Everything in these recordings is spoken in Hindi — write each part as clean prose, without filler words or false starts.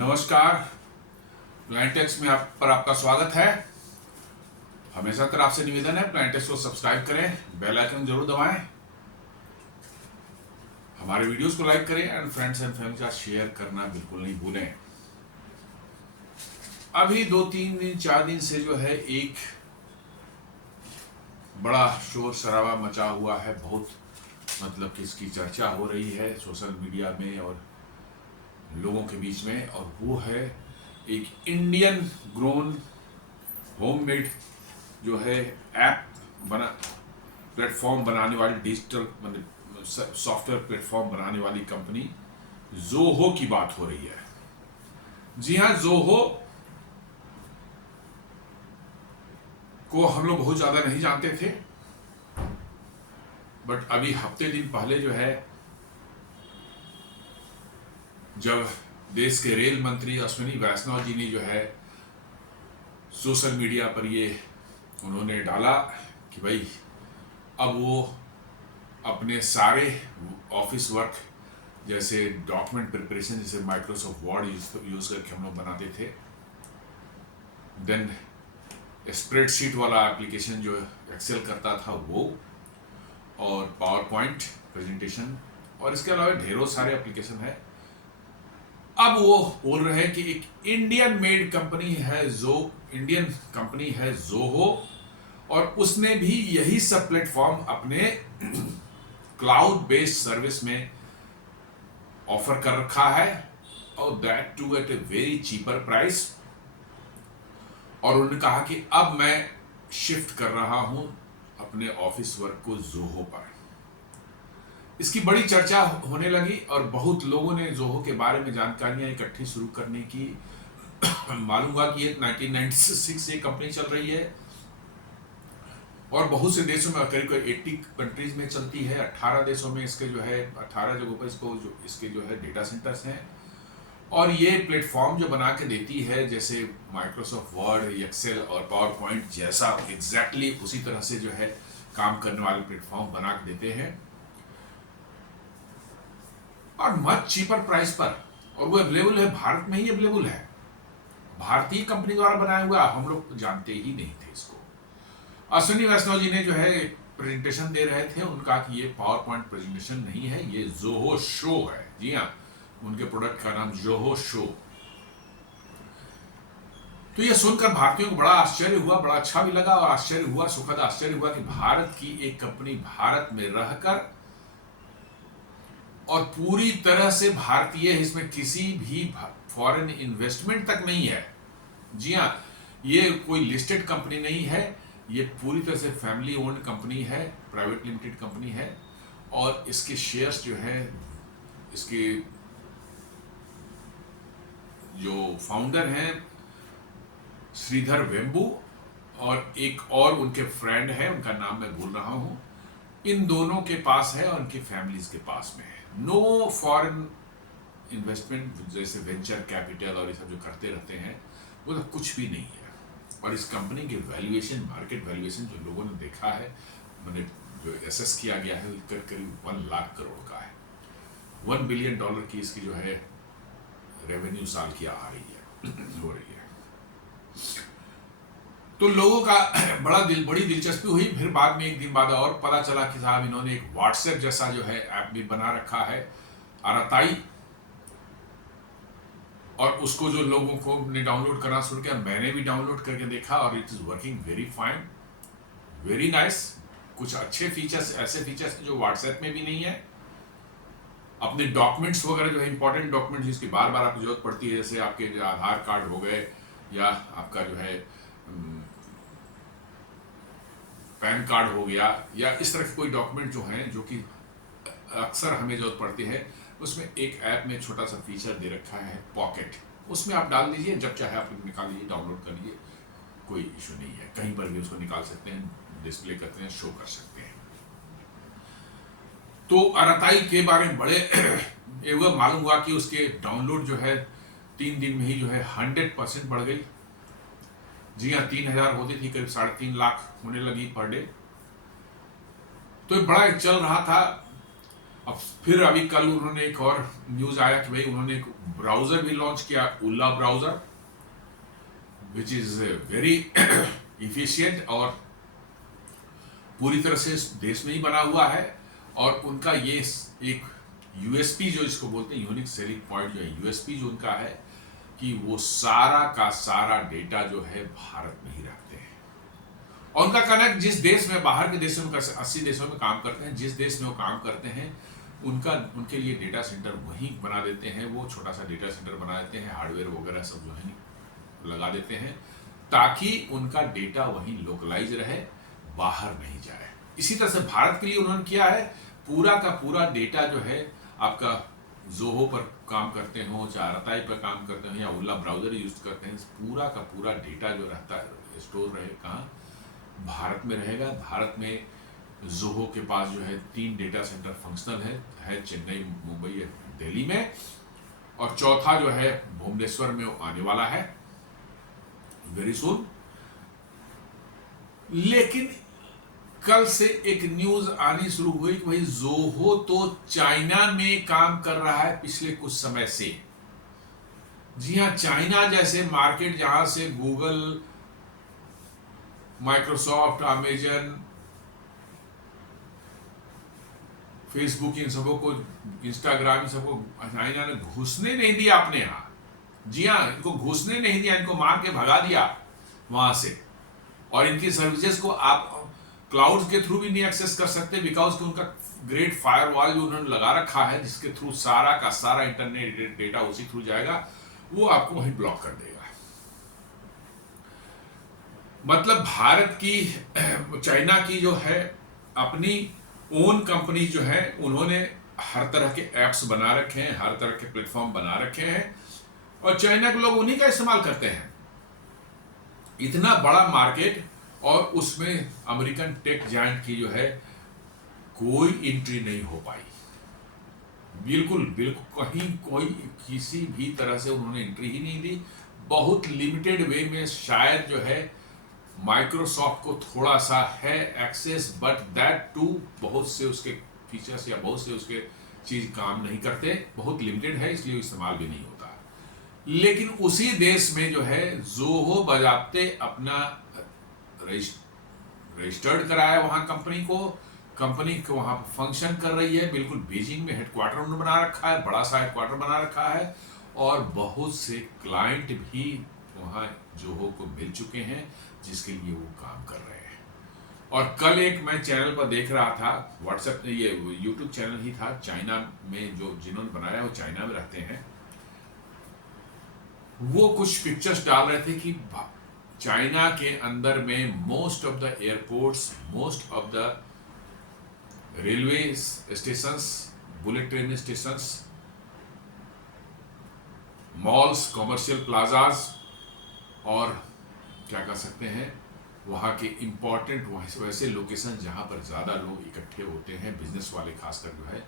नमस्कार। प्लानिटेक्स में आपका स्वागत है। हमेशा तरह आपसे निवेदन है, प्लानिटेक्स को सब्सक्राइब करें, बेल आइकन जरूर दबाएं, हमारे वीडियोस को लाइक करें एंड फ्रेंड्स एंड फैमिली के साथ शेयर करना बिल्कुल नहीं भूलें। अभी 2-3-4 दिन से जो है एक बड़ा शोर शराबा मचा हुआ है, बहुत मतलब कि इसकी चर्चा हो रही है सोशल मीडिया में और लोगों के बीच में, और वो है एक इंडियन ग्रोन होममेड जो है ऐप बना प्लेटफॉर्म बनाने वाली, डिजिटल मतलब सॉफ्टवेयर प्लेटफॉर्म बनाने वाली कंपनी ज़ोहो की बात हो रही है। जी हाँ, ज़ोहो को हम लोग बहुत ज़्यादा नहीं जानते थे, बट अभी हफ्ते दिन पहले जो है जब देश के रेल मंत्री अश्विनी वैष्णव जी ने जो है सोशल मीडिया पर ये उन्होंने डाला कि भाई अब वो अपने सारे ऑफिस वर्क जैसे डॉक्यूमेंट प्रिपरेशन, जैसे माइक्रोसॉफ्ट वर्ड यूज़ करके हम लोग बनाते थे, देन स्प्रेडशीट वाला एप्लीकेशन जो एक्सेल करता था वो, और पावर पॉइंट प्रेजेंटेशन, और इसके अलावा ढेरों सारे एप्लीकेशन है। अब वो बोल रहे हैं कि एक इंडियन मेड कंपनी है, इंडियन कंपनी है ज़ोहो, और उसने भी यही सब प्लेटफॉर्म अपने क्लाउड बेस्ड सर्विस में ऑफर कर रखा है, और that too at a very cheaper price. और उन्होंने कहा कि अब मैं शिफ्ट कर रहा हूं अपने ऑफिस वर्क को ज़ोहो पर। इसकी बड़ी चर्चा होने लगी और बहुत लोगों ने ज़ोहो के बारे में जानकारियां इकट्ठी शुरू करने की। मालूम हुआ कि ये 1996 से कंपनी चल रही है और बहुत से देशों में करीब 80 कंट्रीज में चलती है। 18 देशों में इसके जो है 18 जगहों पर इसके जो है डेटा सेंटर्स हैं, और ये प्लेटफॉर्म जो बना के देती है जैसे माइक्रोसॉफ्ट वर्ड, एक्सेल और पावर पॉइंट जैसा एग्जैक्टली उसी तरह से जो है काम करने वाले प्लेटफॉर्म बना के देते हैं और मच चीपर प्राइस पर, और वो अवेलेबल है, भारत में ही अवेलेबल है, भारतीय कंपनी द्वारा बनाया हुआ। हम लोग जानते ही नहीं थे इसको। अश्विनी वैष्णव जी ने जो है प्रेजेंटेशन दे रहे थे, उनका कि ये पावर पॉइंट प्रेजेंटेशन नहीं है, ये ज़ोहो शो है। जी हाँ, उनके प्रोडक्ट का नाम ज़ोहो शो। तो ये सुनकर भारतीयों को बड़ा आश्चर्य हुआ, बड़ा अच्छा भी लगा, और आश्चर्य हुआ, सुखद आश्चर्य हुआ कि भारत की एक कंपनी भारत में रहकर और पूरी तरह से भारतीय, इसमें किसी भी फॉरेन इन्वेस्टमेंट तक नहीं है। जी हाँ, ये कोई लिस्टेड कंपनी नहीं है, ये पूरी तरह से फैमिली ओन्ड कंपनी है, प्राइवेट लिमिटेड कंपनी है, और इसके शेयर्स जो है, इसके जो फाउंडर हैं श्रीधर वेम्बू और एक और उनके फ्रेंड है, उनका नाम मैं भूल रहा हूं, इन दोनों के पास है और उनकी फैमिलीज के पास में है। नो फॉरेन इन्वेस्टमेंट जैसे वेंचर कैपिटल और ये सब जो करते रहते हैं, वो तो कुछ भी नहीं है। और इस कंपनी की वैल्यूएशन, मार्केट वैल्यूएशन जो लोगों ने देखा है, मैंने जो एसेस किया गया है, करीब 1 लाख करोड़ का है। $1 बिलियन की इसकी जो है रेवेन्यू साल की आ रही है हो रही है। तो लोगों का बड़ी दिलचस्पी हुई। फिर बाद में एक दिन बाद और पता चला कि साहब इन्होंने एक व्हाट्सएप जैसा जो है ऐप भी बना रखा है, अराताई, और उसको जो लोगों को ने डाउनलोड करना शुरू किया, मैंने भी डाउनलोड करके देखा, और it is working very fine, very nice. कुछ अच्छे फीचर्स, ऐसे फीचर्स जो व्हाट्सएप में भी नहीं है। अपने डॉक्यूमेंट्स वगैरह जो है, इंपॉर्टेंट डॉक्यूमेंट्स जिसकी बार बार आपको जरूरत पड़ती है, जैसे आपके जो आधार कार्ड हो गए या आपका जो है पैन कार्ड हो गया, या इस तरह के कोई डॉक्यूमेंट जो हैं जो कि अक्सर हमें जरूरत पड़ती है, उसमें एक ऐप में छोटा सा फीचर दे रखा है पॉकेट, उसमें आप डाल दीजिए, जब चाहे आप निकाल लीजिए, डाउनलोड कर लीजिए, कोई इशू नहीं है, कहीं पर भी उसको निकाल सकते हैं, डिस्प्ले करते हैं, शो कर सकते हैं। तो अराताई के बारे में बड़े ये मालूम हुआ कि उसके डाउनलोड जो है 3 दिन में ही जो है 100% बढ़ गई। जी हाँ, 3000 होती थी, करीब 3.5 लाख होने लगी पर डे। तो बड़ा चल रहा था। अब फिर अभी कल उन्होंने एक और न्यूज आया कि भाई उन्होंने एक ब्राउजर भी लॉन्च किया, Ulaa browser, which is very efficient और पूरी तरह से देश में ही बना हुआ है। और उनका ये एक यूएसपी जो इसको बोलते हैं, यूनिक सेलिंग पॉइंट जो है, यूएसपी जो उनका है कि वो सारा का सारा डेटा जो है भारत में ही रखते हैं। और उनका कहना है जिस देश में, बाहर के देशों में 80 देशों में काम करते हैं, जिस देश में वो काम करते हैं उनके लिए डेटा सेंटर वहीं बना देते हैं, वो छोटा सा डेटा सेंटर बना देते हैं, हार्डवेयर वगैरह सब जो है लगा देते हैं, ताकि उनका डेटा वहीं लोकलाइज रहे, बाहर नहीं जाए। इसी तरह से भारत के लिए उन्होंने किया है, पूरा का पूरा डेटा जो है आपका जोहो पर काम करते हो, चाहे रताई पर काम करते हो या उल्ला ब्राउजर यूज करते हैं, पूरा का पूरा डेटा जो रहता है स्टोर रहे कहाँ, भारत में रहेगा। भारत में जोहो के पास जो है 3 डेटा सेंटर फंक्शनल है चेन्नई, मुंबई, दिल्ली में, और चौथा जो है भुवनेश्वर में आने वाला है वेरी सुन। लेकिन कल से एक न्यूज आनी शुरू हुई कि भाई जोहो तो चाइना में काम कर रहा है पिछले कुछ समय से। जी हां, चाइना जैसे मार्केट जहां से गूगल, माइक्रोसॉफ्ट, अमेजन, फेसबुक, इन सबों को, इंस्टाग्राम, इन सबको चाइना ने घुसने नहीं दिया अपने यहां। जी हां, इनको घुसने नहीं दिया, इनको मार के भगा दिया वहां से। और इनकी सर्विसेज को आप क्लाउड के थ्रू भी नहीं एक्सेस कर सकते, बिकॉज कि उनका ग्रेट फायरवॉल जो उन्होंने लगा रखा है, जिसके थ्रू सारा का सारा इंटरनेट डेटा उसी थ्रू जाएगा, वो आपको वहीं ब्लॉक कर देगा। मतलब भारत की, चाइना की जो है अपनी ओन कंपनी जो है, उन्होंने हर तरह के एप्स बना रखे हैं, हर तरह के प्लेटफॉर्म बना रखे हैं, और चाइना के लोग उन्हीं का इस्तेमाल करते हैं। इतना बड़ा मार्केट, और उसमें अमेरिकन टेक जायंट की जो है कोई एंट्री नहीं हो पाई, बिल्कुल कहीं कोई किसी भी तरह से उन्होंने एंट्री ही नहीं दी। बहुत लिमिटेड वे में शायद जो है माइक्रोसॉफ्ट को थोड़ा सा है एक्सेस, बट दैट टू बहुत से उसके फीचर्स या बहुत से उसके चीज काम नहीं करते, बहुत लिमिटेड है, इसलिए इस्तेमाल भी नहीं होता। लेकिन उसी देश में जो है जोहो बजाते अपना रजिस्टर्ड कराया वहां कंपनी को वहां फंक्शन कर रही है, बिल्कुल बीजिंग में हेडक्वार्टर उन्होंने बना रखा है, बड़ा सा हेडक्वार्टर बना रखा है, और बहुत से क्लाइंट भी वहां जोहो को मिल चुके हैं, जिसके लिए वो काम कर रहे हैं। और कल एक मैं चैनल पर देख रहा था, व्हाट्सएप, ये यूट्यूब चैनल ही था, चाइना में जो जिन्होंने बनाया वो चाइना में रहते हैं, वो कुछ पिक्चर्स डाल रहे थे कि चाइना के अंदर में most of the airports, most of the railway stations, bullet train stations, malls, commercial plazas, और क्या कह सकते हैं वहाँ के इम्पॉर्टेंट वैसे लोकेशन जहाँ पर ज़्यादा लोग इकट्ठे होते हैं, बिजनेस वाले खासकर जो है,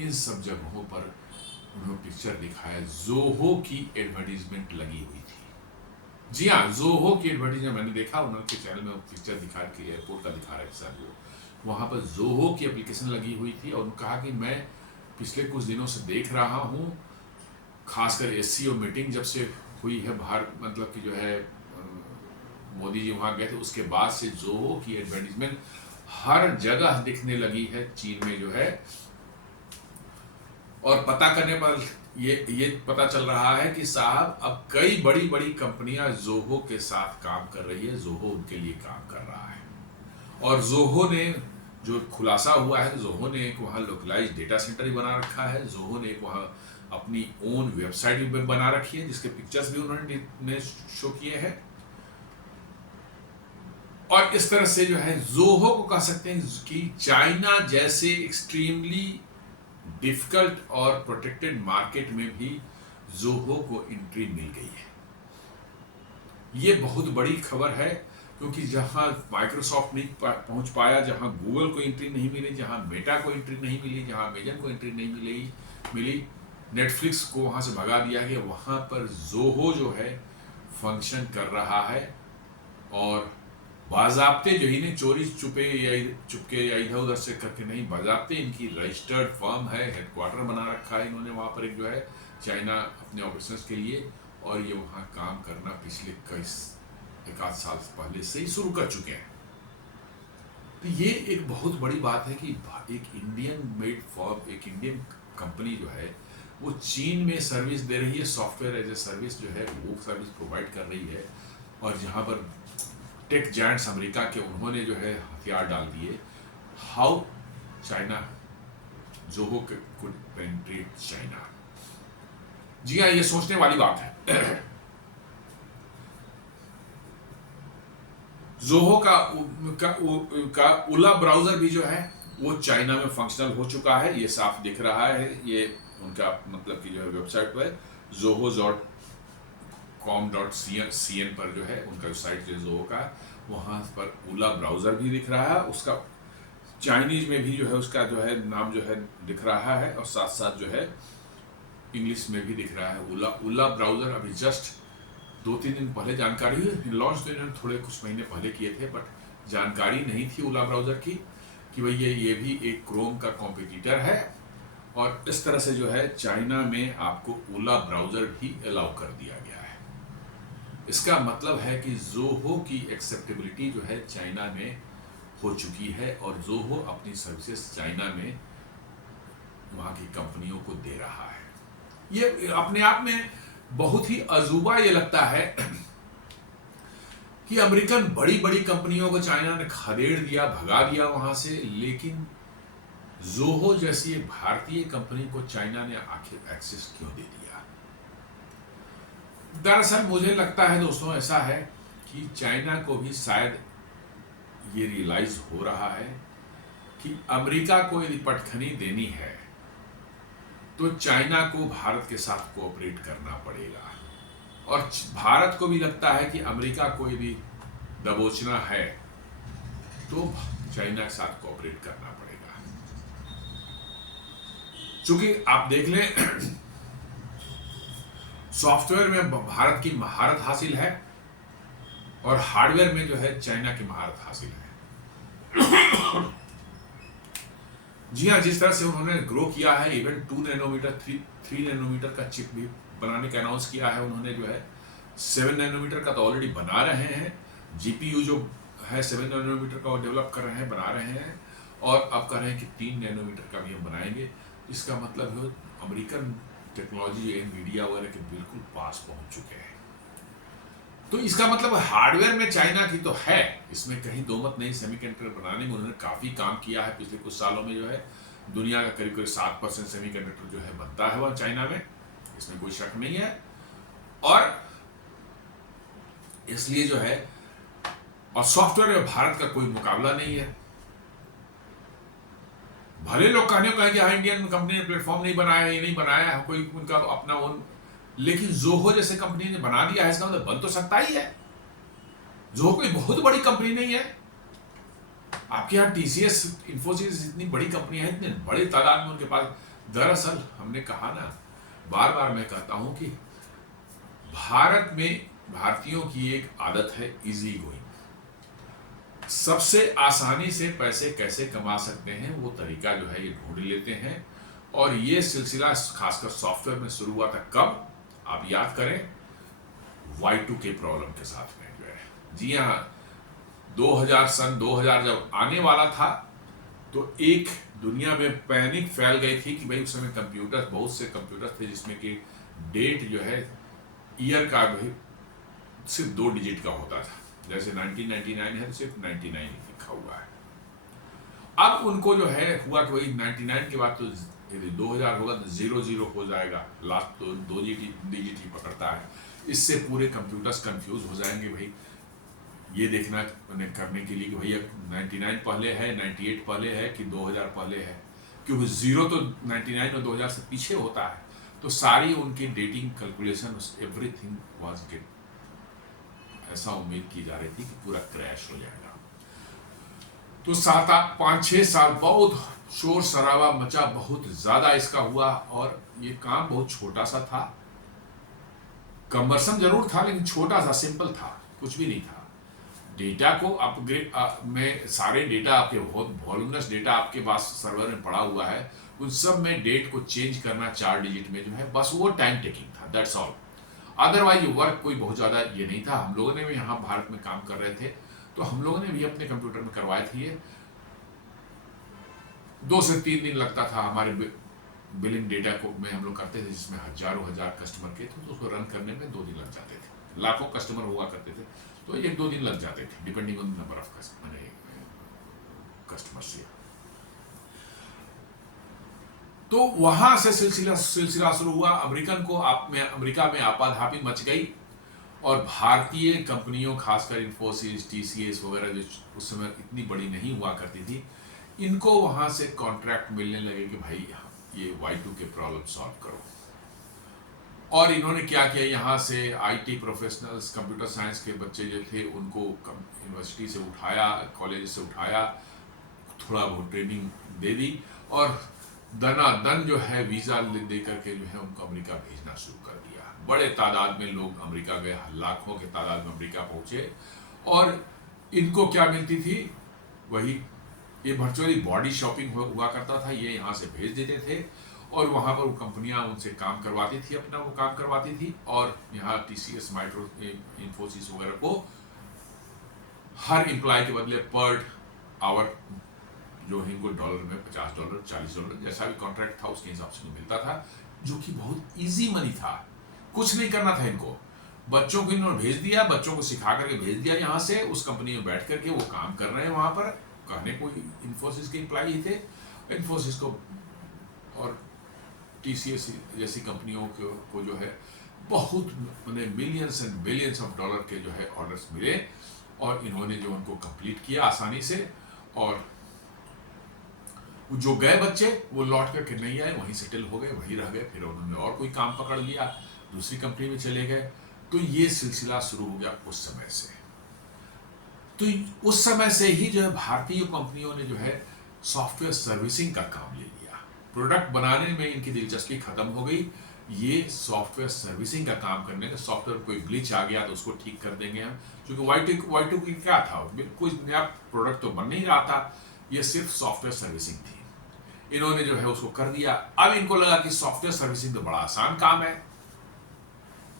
इन सब जगहों पर उन्होंने पिक्चर दिखाया। जोहो की एडवर्टीजमेंट लगी हुई थी। जी हाँ, जोहो की एडवर्टीजमेंट मैंने देखा, उन्होंने चैनल में पिक्चर दिखा के एयरपोर्ट का दिखा रहे सर, वो वहाँ पर जोहो की एप्लीकेशन लगी हुई थी। और उन्होंने कहा कि मैं पिछले कुछ दिनों से देख रहा हूँ, खासकर एससीओ मीटिंग जब से हुई है बाहर, मतलब कि जो है मोदी जी वहाँ गए थे, उसके बाद से जोहो की एडवर्टीजमेंट हर जगह दिखने लगी है चीन में जो है। और पता करने पर ये पता चल रहा है कि साहब अब कई बड़ी बड़ी कंपनियां जोहो के साथ काम कर रही है, जोहो उनके लिए काम कर रहा है। और जोहो ने जो खुलासा हुआ है, जोहो ने एक वहाँ लोकलाइज डेटा सेंटर ही बना रखा है, जोहो ने एक वहाँ अपनी ओन वेबसाइट भी बना रखी है, जिसके पिक्चर्स भी उन्होंने शो किए हैं। और इस तरह से जो है जोहो को कह सकते हैं कि चाइना जैसे एक्सट्रीमली डिफिकल्ट और प्रोटेक्टेड मार्केट में भी जोहो को एंट्री मिल गई है। ये बहुत बड़ी खबर है, क्योंकि जहां माइक्रोसॉफ्ट नहीं पहुंच पाया, जहां गूगल को एंट्री नहीं मिली, जहां मेटा को एंट्री नहीं मिली, जहां अमेजन को एंट्री नहीं मिली, नेटफ्लिक्स को वहां से भगा दिया गया, वहां पर जोहो जो है फंक्शन कर रहा है। और बाजाब्ते जो ही ने चोरी चुपके या इधर उधर से करके नहीं, बाजाब्ते इनकी रजिस्टर्ड फर्म है, हेडक्वार्टर बना रखा है इन्होंने वहाँ पर एक जो है चाइना अपने ऑपरेशंस के लिए, और ये वहाँ काम करना पिछले एक आध साल पहले से ही शुरू कर चुके हैं। तो ये एक बहुत बड़ी बात है कि एक इंडियन मेड फर्म, एक इंडियन कंपनी जो है वो चीन में सर्विस दे रही है, सॉफ्टवेयर एज ए सर्विस जो है वो सर्विस प्रोवाइड कर रही है, और जहाँ पर टेक जायंट्स अमेरिका के उन्होंने जो है हथियार डाल दिए। How China Zoho could penetrate China. जी हाँ, ये सोचने वाली बात है। जोहो का उला ब्राउजर भी जो है वो चाइना में फंक्शनल हो चुका है, ये साफ दिख रहा है। ये उनका मतलब कि जो है वेबसाइट पर zoho.com.cn पर जो है उनका वेबसाइट जो जोहो का, वहाँ पर उला ब्राउजर भी दिख रहा है, उसका चाइनीज में भी जो है उसका जो है नाम जो है दिख रहा है, और साथ साथ जो है इंग्लिश में भी दिख रहा है उला ब्राउजर। अभी जस्ट 2-3 दिन पहले जानकारी हुई, लॉन्च तो इन्होंने थोड़े कुछ महीने पहले किए थे, बट जानकारी नहीं थी उला ब्राउजर की कि भाई ये भी एक क्रोम का कॉम्पिटिटर है, और इस तरह से जो है चाइना में आपको उला ब्राउजर भी अलाउ कर दिया गया है। इसका मतलब है कि जोहो की एक्सेप्टेबिलिटी जो है चाइना में हो चुकी है, और जोहो अपनी सर्विसेज चाइना में वहाँ की कंपनियों को दे रहा है। ये अपने आप में बहुत ही अजूबा ये लगता है कि अमेरिकन बड़ी बड़ी कंपनियों को चाइना ने खदेड़ दिया, भगा दिया वहां से, लेकिन जोहो जैसी एक भारतीय कंपनी को चाइना ने आखिर एक्सेस क्यों दे दिया। दरअसल मुझे लगता है दोस्तों ऐसा है कि चाइना को भी शायद ये रियलाइज हो रहा है कि अमेरिका को यदि पटखनी देनी है तो चाइना को भारत के साथ कोऑपरेट करना पड़ेगा, और भारत को भी लगता है कि अमेरिका को यदि दबोचना है तो चाइना के साथ कोऑपरेट करना पड़ेगा। चूंकि आप देख लें सॉफ्टवेयर में भारत की महारत हासिल है, और हार्डवेयर में जो है चाइना की महारत हासिल है। जी हाँ, जिस तरह से उन्होंने ग्रो किया है, इवन 2 नैनोमीटर 3 नैनोमीटर का चिप भी बनाने का अनाउंस किया है उन्होंने, जो है 7 नैनोमीटर का तो ऑलरेडी बना रहे हैं, जीपीयू जो है 7 नैनोमीटर का वो डेवलप कर रहे हैं, बना रहे हैं, और अब कह रहे हैं कि 3 नैनोमीटर का भी हम बनाएंगे। इसका मतलब है अमेरिकन टेक्नोलॉजी एनवीडिया वगैरह के बिल्कुल पास पहुंच चुके हैं। तो इसका मतलब हार्डवेयर में चाइना की तो है, इसमें कहीं दो मत नहीं। सेमीकंडक्टर बनाने में उन्होंने काफ़ी काम किया है पिछले कुछ सालों में, जो है दुनिया का करीब करीब 7% सेमीकंडक्टर जो है बनता है वह चाइना में, इसमें कोई शक नहीं है। और इसलिए जो है, और सॉफ्टवेयर में भारत का कोई मुकाबला नहीं है। भले लोग कहने को है कि हाँ इंडियन कंपनी ने प्लेटफॉर्म नहीं बनाया, ये नहीं बनाया है, कोई उनका अपना ओन, लेकिन जोहो जैसे कंपनी ने बना दिया है, इसका मतलब बन तो सकता ही है। जोहो कोई बहुत बड़ी कंपनी नहीं है। आपके यहाँ टीसीएस, इन्फोसिस इतनी बड़ी कंपनी है, इतने बड़े तादाद में उनके पास। दरअसल हमने कहा ना, बार बार मैं कहता हूं कि भारत में भारतीयों की एक आदत है इजी गोइंग। सबसे आसानी से पैसे कैसे कमा सकते हैं वो तरीका जो है ये ढूंढ लेते हैं, और ये सिलसिला खासकर सॉफ्टवेयर में शुरू हुआ था कब, आप याद करें, Y2K प्रॉब्लम के साथ में जो है। जी हाँ, 2000 जब आने वाला था तो एक दुनिया में पैनिक फैल गई थी कि भाई उस समय कंप्यूटर, बहुत से कंप्यूटर थे जिसमें कि डेट जो है ईयर का भी सिर्फ 2 डिजिट का होता था, जैसे 1999 है तो सिर्फ 99 लिखा हुआ है। अब उनको जो है हुआ कि भाई 99 के बाद तो यदि 2000 होगा तो 00 हो जाएगा, लास्ट तो 2 डिजिट ही पकड़ता है। इससे पूरे कंप्यूटर्स कंफ्यूज हो जाएंगे भाई, ये देखना करने के लिए कि भैया 99 पहले है, 98 पहले है कि 2000 पहले है, क्योंकि 0 तो 99 और 2000 से पीछे होता है। तो सारी उनकी dating calculation, everything was gate, ऐसा उम्मीद की जा रही थी कि पूरा क्रैश हो जाएगा। तो 5-6 साल बहुत शोर शराबा मचा, बहुत ज्यादा इसका हुआ, और ये काम बहुत छोटा सा था, कमर्सम जरूर था लेकिन छोटा सा, सिंपल था, कुछ भी नहीं था। डेटा को अपग्रेड में सारे डेटा आपके बहुत वॉल्यूमिनस डेटा आपके पास सर्वर में पड़ा हुआ है, उन सब में डेट को चेंज करना 4 डिजिट में जो है, बस वो टाइम टेकिंग था, दैट्स ऑल। अदरवाइज वर्क कोई बहुत ज़्यादा ये नहीं था। हम लोगों ने भी यहाँ भारत में काम कर रहे थे तो हम लोगों ने भी अपने कंप्यूटर में करवाए थे ये। 2 से 3 दिन लगता था हमारे बिलिंग डेटा को में हम लोग करते थे, जिसमें हजारों हजार कस्टमर के थे, तो उसको रन करने में 2 दिन लग जाते थे। लाखों कस्टमर हुआ करते थे तो 1-2 दिन लग जाते थे, depending on number of customers. तो वहां से सिलसिला शुरू हुआ। अमेरिका में आपाधापी मच गई और भारतीय कंपनियों, खासकर इन्फोसिस, टीसीएस वगैरह जो उस समय इतनी बड़ी नहीं हुआ करती थी, इनको वहां से कॉन्ट्रैक्ट मिलने लगे कि भाई ये Y2 के प्रॉब्लम सॉल्व करो। और इन्होंने क्या किया, यहाँ से आईटी प्रोफेशनल्स, कंप्यूटर साइंस के बच्चे जो थे उनको यूनिवर्सिटी से उठाया, कॉलेज से उठाया, थोड़ा बहुत ट्रेनिंग दे दी और दनादन जो है वीज़ा दे करके जो है उनको अमेरिका भेजना शुरू कर दिया। बड़े तादाद में लोग अमेरिका गए, लाखों के तादाद में अमेरिका पहुंचे। और इनको क्या मिलती थी, वही ये वर्चुअली बॉडी शॉपिंग हुआ करता था। ये यहाँ से भेज देते थे और वहाँ पर वो कंपनियाँ उनसे काम करवाती थी, अपना वो काम करवाती थी। और यहाँ टीसीएस, माइक्रो, इन्फोसिस वगैरह को हर एम्प्लॉय के बदले पर आवर जो है इनको डॉलर में $50, $40 जैसा भी कॉन्ट्रैक्ट था उसके हिसाब से मिलता था, जो कि बहुत इजी मनी था। कुछ नहीं करना था इनको, बच्चों को इन्होंने भेज दिया, बच्चों को सिखा करके भेज दिया यहाँ से, उस कंपनी में बैठ करके वो काम कर रहे हैं वहाँ पर। कहने को इन्फोसिस के एम्प्लॉय ही थे। इन्फोसिस को और टीसीएस जैसी कंपनियों को जो है बहुत millions and billions of dollar के जो है ऑर्डर्स मिले और इन्होंने जो उनको कंप्लीट किया आसानी से। और जो गए बच्चे वो लौट करके नहीं आए, वहीं सेटल हो गए, वहीं रह गए। फिर उन्होंने और कोई काम पकड़ लिया, दूसरी कंपनी में चले गए। तो ये सिलसिला शुरू हो गया उस समय से। तो उस समय से ही जो है भारतीय कंपनियों ने जो है सॉफ्टवेयर सर्विसिंग का काम ले लिया। प्रोडक्ट बनाने में इनकी दिलचस्पी खत्म हो गई, ये सॉफ्टवेयर सर्विसिंग का काम करने का। सॉफ्टवेयर कोई ग्लिच आ गया तो उसको ठीक कर देंगे हम, क्योंकि Y2 की क्या था, कोई नया प्रोडक्ट तो बन नहीं रहा था, ये सिर्फ सॉफ्टवेयर सर्विसिंग थी। इन्होंने जो है उसको कर दिया। अब इनको लगा कि सॉफ्टवेयर सर्विसिंग तो बड़ा आसान काम है,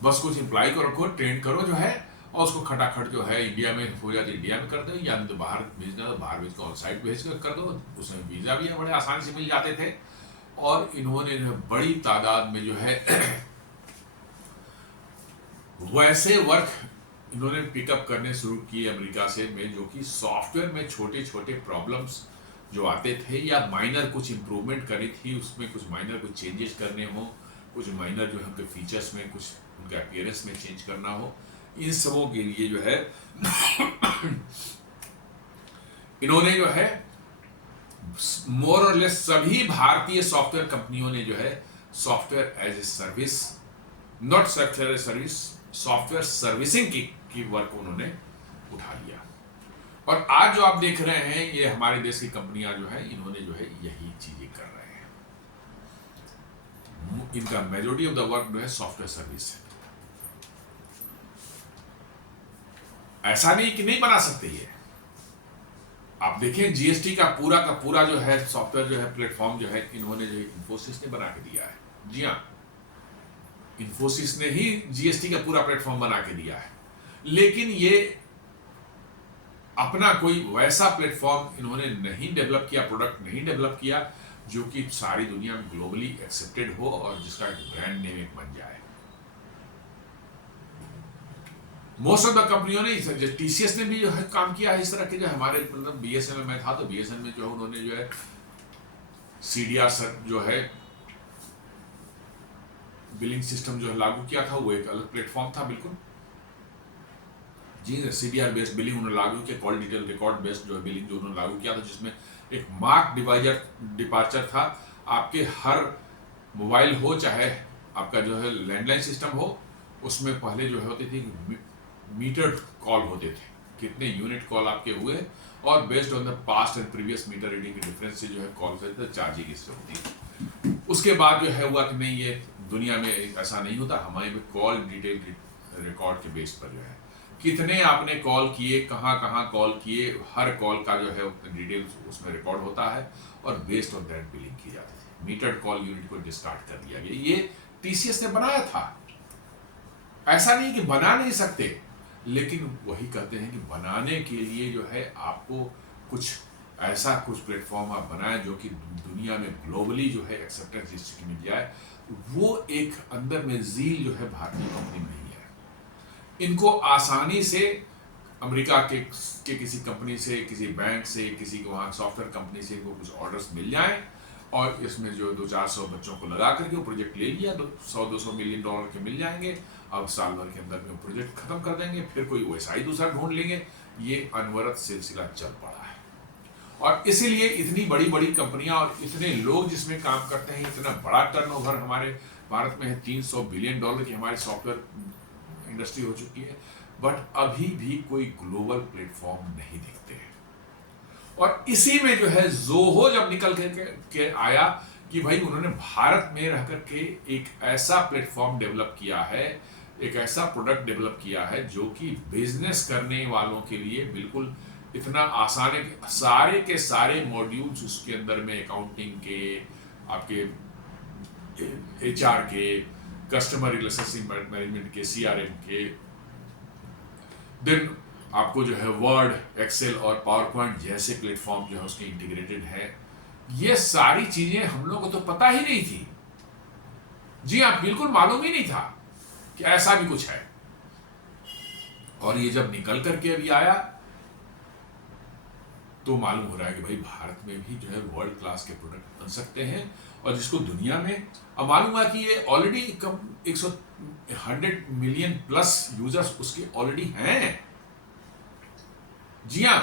बस कुछ एम्प्लॉय को रखो, ट्रेन करो जो है, और उसको खटाखट जो है इंडिया में हो जाती, इंडिया में कर दो, या तो बाहर भेजना तो बाहर भेज कर ऑन साइट भेज कर दो। उसमें वीज़ा भी बड़े आसानी से मिल जाते थे। और इन्होंने जो बड़ी तादाद में जो है वैसे वर्क इन्होंने पिकअप करने शुरू किए अमेरिका से, में जो कि सॉफ्टवेयर में छोटे छोटे प्रॉब्लम्स जो आते थे या माइनर कुछ इम्प्रूवमेंट करी थी, उसमें कुछ माइनर कुछ चेंजेस करने हो, कुछ माइनर जो है उनके फीचर्स में, कुछ उनके अपीयरेंस में चेंज करना हो, इन सबों के लिए जो है इन्होंने जो है मोर और लेस सभी भारतीय सॉफ्टवेयर कंपनियों ने जो है software as a service, not software as service, software servicing की वर्क उन्होंने उठा लिया। और आज जो आप देख रहे हैं ये हमारे देश की कंपनियां जो है, इन्होंने जो है यही चीजें कर रहे हैं। इनका मेजॉरिटी ऑफ द वर्क जो है सॉफ्टवेयर सर्विस है। ऐसा नहीं कि नहीं बना सकते ये। आप देखें जीएसटी का पूरा जो है सॉफ्टवेयर जो है प्लेटफॉर्म जो है इन्होंने जो इन्फोसिस ने बना के दिया है। जी हाँ, इन्फोसिस ने ही जीएसटी का पूरा प्लेटफॉर्म बना के दिया है। लेकिन ये अपना कोई वैसा प्लेटफॉर्म इन्होंने नहीं डेवलप किया, प्रोडक्ट नहीं डेवलप किया जो कि सारी दुनिया में ग्लोबली एक्सेप्टेड हो और जिसका एक ब्रांड नेम एक बन जाए। मोस्ट ऑफ द कंपनियों ने, टीसीएस ने भी जो है काम किया है इस तरह के। जो हमारे मतलब बीएसएनएल में था, तो बीएसएनएल में जो है उन्होंने जो है सीडीआर जो है बिलिंग सिस्टम जो है लागू किया था, वो एक अलग प्लेटफॉर्म था बिल्कुल। जी, सीडीआर बेस्ड बिलिंग उन्होंने लागू किया, कॉल डिटेल रिकॉर्ड बेस्ड जो है बिलिंग जो उन्होंने लागू किया था, जिसमें एक मार्क डिपार्चर था। आपके हर मोबाइल हो चाहे आपका जो है लैंडलाइन सिस्टम हो, उसमें पहले जो होती थी मीटर्ड कॉल होते थे, कितने यूनिट कॉल आपके हुए, और based on the past and previous meter reading के डिफरेंस से जो है कॉल से चार्जिंग इससे होती है। उसके बाद जो है हुआ कि नहीं, ये दुनिया में ऐसा नहीं होता, हमारे में कॉल डिटेल रिकॉर्ड के बेस पर जो है कितने आपने कॉल किए, कहाँ कहाँ कॉल किए, हर कॉल का जो है डिटेल्स उसमें रिकॉर्ड होता है और बेस्ड ऑन दैट बिलिंग की जाती थी। मीटर्ड कॉल यूनिट को डिस्कार्ड कर दिया गया। ये टीसीएस ने बनाया था, ऐसा नहीं कि बना नहीं सकते, लेकिन वही कहते हैं कि बनाने के लिए जो है आपको कुछ ऐसा कुछ प्लेटफॉर्म आप बनाएं जो कि दुनिया में ग्लोबली जो है एक्सेप्टेंस जिसकी मिल जाए। वो एक अंदर में जील जो है भारतीय कंपनी में नहीं है। इनको आसानी से अमेरिका के किसी कंपनी से, किसी बैंक से, किसी को वहाँ सॉफ्टवेयर कंपनी से इनको कुछ ऑर्डर्स मिल जाएं और इसमें जो 200-400 बच्चों को लगा करके वो प्रोजेक्ट ले लिया, 100-200 मिलियन डॉलर के मिल जाएंगे। अब साल भर के अंदर में वो प्रोजेक्ट खत्म कर देंगे, फिर कोई वैसा ही दूसरा ढूंढ लेंगे। ये अनवरत सिलसिला चल पड़ा है और इसीलिए इतनी बड़ी बड़ी कंपनियां और इतने लोग जिसमें काम करते हैं, इतना बड़ा टर्नओवर हमारे भारत में है। 300 बिलियन डॉलर की हमारी सॉफ्टवेयर इंडस्ट्री हो चुकी है, बट अभी भी कोई ग्लोबल प्लेटफॉर्म नहीं दिखते हैं। और इसी में जो है जोहो जब निकल के आया कि भाई उन्होंने भारत में रह करके एक ऐसा प्लेटफॉर्म डेवलप किया है, एक ऐसा प्रोडक्ट डेवलप किया है जो कि बिजनेस करने वालों के लिए बिल्कुल इतना आसान है कि सारे के सारे मॉड्यूल्स उसके अंदर में, अकाउंटिंग के, आपके एचआर के, कस्टमर रिलेशनशिप मैनेजमेंट के, सीआरएम के, देन आपको जो है वर्ड, एक्सेल और पावर पॉइंट जैसे प्लेटफॉर्म जो है उसके इंटीग्रेटेड है। ये सारी चीजें हम लोगों को तो पता ही नहीं थी। जी हाँ, बिल्कुल मालूम ही नहीं था कि ऐसा भी कुछ है। और ये जब निकल करके अभी आया तो मालूम हो रहा है कि भाई भारत में भी जो है वर्ल्ड क्लास के प्रोडक्ट बन सकते हैं। और जिसको दुनिया में अब मालूम है कि ये ऑलरेडी 100 मिलियन प्लस यूजर्स उसके ऑलरेडी हैं। जी हाँ,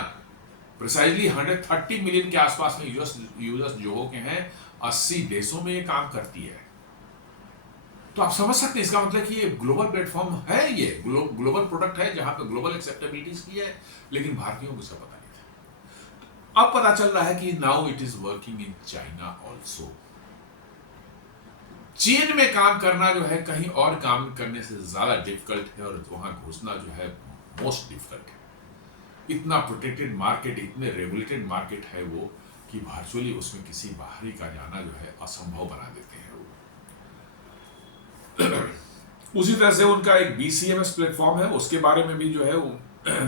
प्रिसाइजली 130 मिलियन के आसपास में यूजर्स जो हो के हैं। 80 देशों में ये काम करती है। तो आप समझ सकते हैं इसका मतलब कि ये ग्लोबल प्लेटफॉर्म है, ये ग्लोबल प्रोडक्ट है जहां पर ग्लोबल एक्सेप्टेबिलिटीज की है, लेकिन भारतीयों को इसका पता नहीं था। अब पता चल रहा है कि now it is working in China also. चीन में काम करना जो है कहीं और काम करने से ज्यादा डिफिकल्ट है और वहां घुसना जो है मोस्ट डिफिकल्ट है। इतना प्रोटेक्टेड मार्केट, इतने रेगुलेटेड मार्केट है वो कि वर्चुअली उसमें किसी बाहरी का जाना जो है असंभव बना देते हैं वो। उसी तरह से उनका एक बीसीएमएस प्लेटफॉर्म है, उसके बारे में भी जो है वो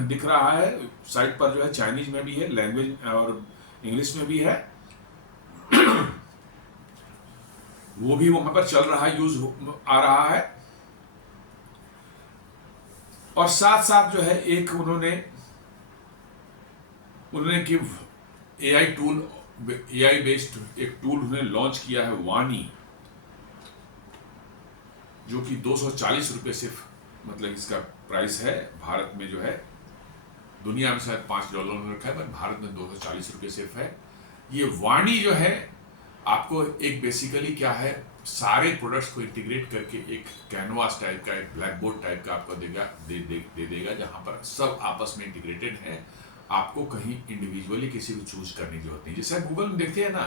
दिख रहा है साइट पर, जो है चाइनीज में भी है, लैंग्वेज और इंग्लिश में भी है। वो भी वहां पर चल रहा है, यूज आ रहा है। और साथ साथ जो है एक उन्होंने कि एआई बेस्ड एक टूल उन्होंने लॉन्च किया है, वाणी, जो कि 240 रुपए सिर्फ, मतलब इसका प्राइस है। भारत में जो है, दुनिया में शायद $5 उन्होंने रखा है, पर भारत में 240 रुपए सिर्फ है। ये वाणी जो है आपको एक बेसिकली क्या है, सारे प्रोडक्ट्स को इंटीग्रेट करके एक कैनवास टाइप का, एक ब्लैक बोर्ड टाइप का आपको दे देगा जहां पर सब आपस में इंटीग्रेटेड है। आपको कहीं इंडिविजुअली किसी को चूज करने की जरूरत नहीं। जैसे गूगल में देखते हैं ना,